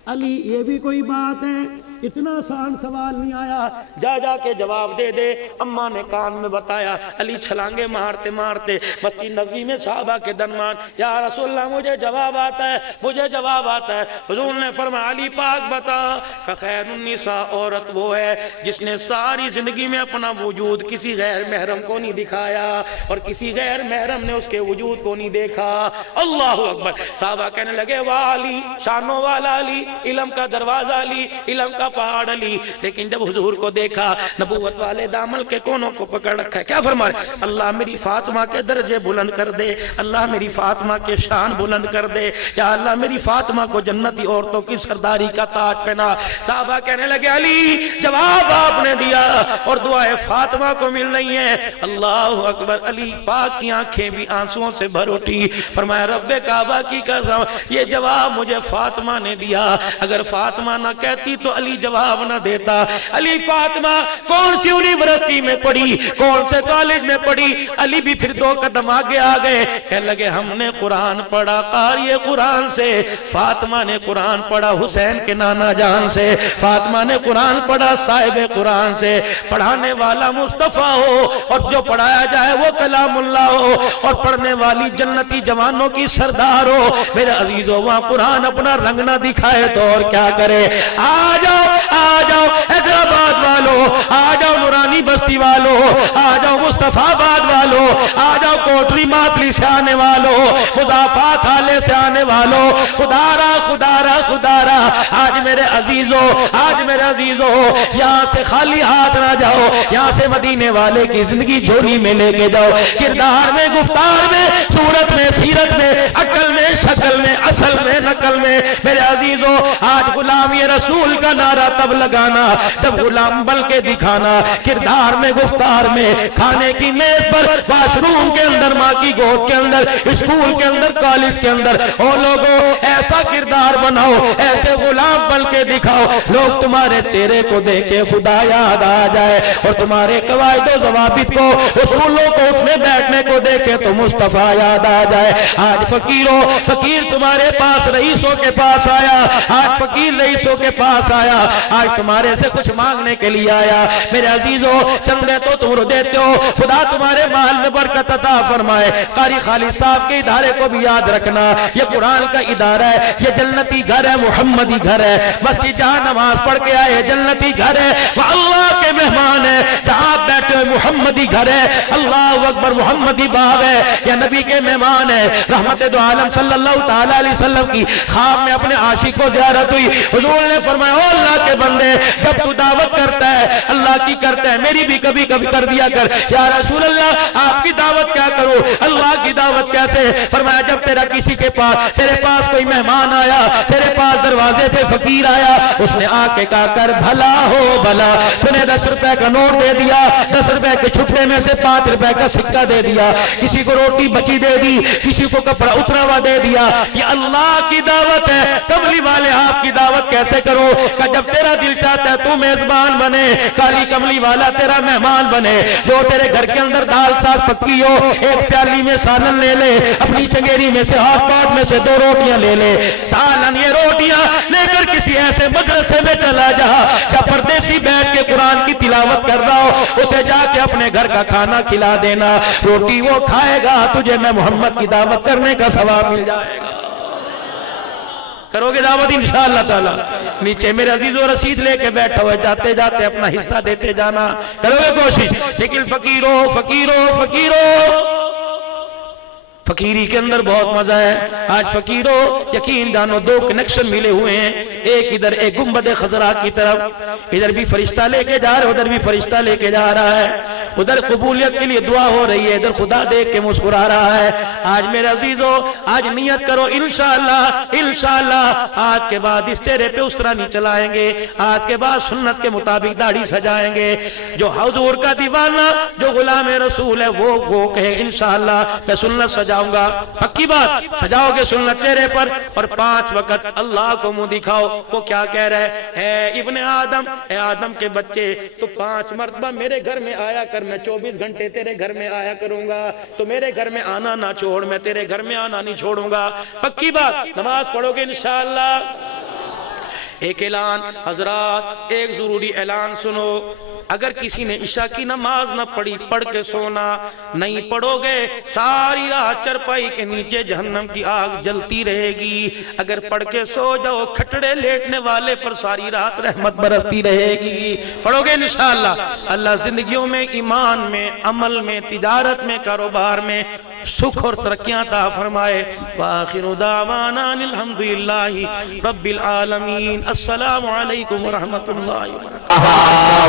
علی یہ بھی کوئی بات ہے، اتنا آسان سوال نہیں آیا، جا جا کے جواب دے دے. اماں نے کان میں بتایا. علی چھلانگے مارتے مارتے مسجد نبوی میں صحابہ کے درمیان، یا رسول اللہ مجھے جواب آتا ہے، مجھے جواب آتا ہے. حضور نے فرمایا علی پاک بتا کہ خیر النساء عورت وہ ہے جس نے ساری زندگی میں اپنا وجود کسی غیر محرم کو نہیں دکھایا اور کسی غیر محرم نے اس کے وجود کو نہیں دیکھا. اللہ اکبر. صحابہ کہنے لگے واہ علی، شانوں والا علی، علم کا دروازہ علی، علم کا پہاڑ علی. لیکن جب حضور کو دیکھا نبوت والے دامن کے کونوں کو پکڑ رکھا ہے. کیا فرمائے؟ اللہ میری فاطمہ کے درجے بلند کر دے، اللہ میری فاطمہ کے شان بلند کر دے، یا اللہ میری فاطمہ کو جنتی عورتوں کی سرداری کا تاج پہنا. صحابہ کہنے لگے علی جواب آپ نے دیا اور دعائیں فاطمہ کو مل رہی ہیں. اللہ اکبر. علی پاک کی آنکھیں بھی آنسوؤں سے بھر اٹھی. فرمایا رب کعبہ کی قسم یہ جواب مجھے فاطمہ نے دیا، اگر فاطمہ نہ کہتی تو علی جواب نہ دیتا. علی فاطمہ کون سی یونیورسٹی میں پڑھی, کون سے کالج میں پڑھی. علی بھی پھر 2 قدم آگے آ گئے, کہنے لگے ہم نے قرآن پڑھا قاری قرآن سے. فاطمہ نے قرآن پڑھا حسین کے نانا جان سے. فاطمہ نے قرآن پڑھا صاحب قرآن سے. پڑھانے والا مصطفیٰ ہو اور جو پڑھایا جائے وہ کلام اللہ ہو, اور پڑھنے والی جنتی جوانوں کی سردار ہو. میرے عزیزو وہاں قرآن اپنا رنگ نہ دکھائے تو اور کیا کرے. آ جاؤ حیدرآباد والو, آ جاؤ نورانی بستی والو, آ جاؤ مصطفیٰ آباد والو, آ جاؤ کوٹری ماتلی سے آنے والو, مضافات حالے سے آنے والو. خدارا آج میرے عزیزو یہاں سے خالی ہاتھ نہ جاؤ, یہاں سے مدینے والے کی زندگی جھولی میں لے کے جاؤ. کردار میں, گفتار میں, صورت میں, سیرت میں, عقل میں, شکل میں, اصل میں, نقل میں. میرے عزیزو آج غلامی رسول کا نعرہ تب لگانا جب غلام بن کے دکھانا. کردار میں, گفتار میں, کھانے کی میز پر, واش روم کے اندر, ماں کی گود کے اندر, اسکول کے اندر, کالج کے اندر. او لوگوں ایسا کردار بناؤ, ایسے غلام بن کے دکھاؤ, لوگ تمہارے چہرے کو دیکھ کے خدا یاد آ جائے, اور تمہارے قواعد و ضوابط کو, اصولوں کو, اٹھنے بیٹھنے کو دیکھے تو مصطفیٰ یاد آ جائے. آج فقیر تمہارے پاس رئیسوں کے پاس آیا, آج فقیر رئیسوں کے پاس آیا, آج تمہارے سے کچھ مانگنے کے لیے آیا. میرے عزیزو چندے تو تم دیتے ہو, خدا تمہارے مال میں برکت عطا فرمائے. قاری خالد صاحب کے ادارے کو بھی یاد رکھنا, یہ قرآن کا ادارہ ہے, یہ جنتی گھر ہے, محمدی گھر ہے. مسجد جہاں نماز پڑھ کے آئے جنتی گھر ہے, وہ اللہ کے مہمان ہے. جہاں بیٹھے ہوئے محمدی گھر ہے, اللہ اکبر, محمدی باغ ہے, یا نبی کے مہمان ہے. رحمت دو عالم صلی اللہ تعالی علیہ وسلم کی خواب میں اپنے عاشق کو زیارت ہوئی. حضور نے فرمایا او اللہ کے بندے, جب تو دعوت کرتا ہے اللہ کی کرتا ہے, میری بھی کبھی کبھی کر دیا کر. یا رسول اللہ آپ کی دعوت کیا کروں, اللہ کی دعوت کیسے. فرمایا جب تیرے پاس کوئی مہمان آیا, تیرے پاس دروازے پہ فقیر آیا, اس نے آ کے کہا کر بھلا ہو بھلا, تو نے 10 روپے کا نوٹ دے دیا, 10 روپے کے چھٹے میں سے 5 روپے کا سکہ دے دیا, کسی کو روٹی بچی دے دی, کسی کو کپڑا اترا ہوا دے دیا. یہ اللہ کی دعوت ہے. کملی والے آپ کی دعوت کیسے کرو, کہ جب تیرا دل چاہتا ہے تو میزبان بنے, کالی کملی والا تیرا مہمان بنے. جو تیرے گھر کے اندر دال ساگ پکی ہو, ایک پیالی میں سالن لے لے, اپنی چنگیری میں سے ہاتھ پاٹ میں سے 2 روٹیاں لے لے. سالن یہ روٹیاں لے کر کسی ایسے مدرسے میں چلا جا جہاں پردیسی بیٹھ کے قرآن کی تلاوت کر رہا ہو, اسے جا کے اپنے گھر کا کھانا کھلا دینا. روٹی وہ کھائے گا, تجھے میں محمد کی دعوت کرنے کا ثواب مل جائے گا. کرو گے دعوت انشاءاللہ تعالی. نیچے میرے عزیز و رسید لے کے بیٹھا ہوئے, جاتے جاتے اپنا حصہ دیتے جانا. کرو گے کوشش. لیکن فقیری کے اندر بہت مزہ ہے. آج فقیروں یقین جانو 2 کنیکشن ملے ہوئے ہیں, ایک ادھر ایک گنبد خضرا کی طرف, ادھر بھی فرشتہ لے کے جا رہا ہے, ادھر بھی فرشتہ لے کے جا رہا ہے. ادھر قبولیت کے لیے دعا ہو رہی ہے, ادھر خدا دیکھ کے مسکرا رہا ہے. آج میرے عزیزو آج نیت کرو انشاءاللہ آج کے بعد اس چہرے پہ اس طرح نہیں چلائیں گے, آج کے بعد سنت کے مطابق داڑھی سجائیں گے. جو حضور کا دیوانہ, جو غلام رسول ہے, وہ کہے انشاءاللہ میں سنت سجاؤں گا. پکی بات, سجاؤ گے سنت چہرے پر, اور 5 وقت اللہ کو منہ دکھاؤ. وہ کیا کہہ رہے ہے, اے ابن آدم, اے آدم کے بچے, تو 5 مرتبہ میرے گھر میں آیا کر, میں 24 گھنٹے تیرے گھر میں آیا کروں گا, تو میرے گھر میں آنا نہ چھوڑ, میں تیرے گھر میں آنا نہیں چھوڑوں گا. پکی بات. نماز پڑھو گے انشاءاللہ. ایک اعلان حضرات, ایک ضروری اعلان سنو. اگر کسی نے عشاء کی نماز نہ پڑھی, پڑھ کے سونا. نہیں پڑھو گے ساری رات چرپائی کے نیچے جہنم کی آگ جلتی رہے گی. اگر پڑھ کے سو جاؤ, کھٹڑے لیٹنے والے پر ساری رات رحمت برستی رہے گی. پڑھو گے انشاءاللہ. اللہ زندگیوں میں, ایمان میں, عمل میں, تجارت میں, کاروبار میں سکھ اور ترقیاں عطا فرمائے. وآخر دعوانا الحمدللہ رب العالمین. السلام علیکم ورحمت اللہ وبرکاتہ.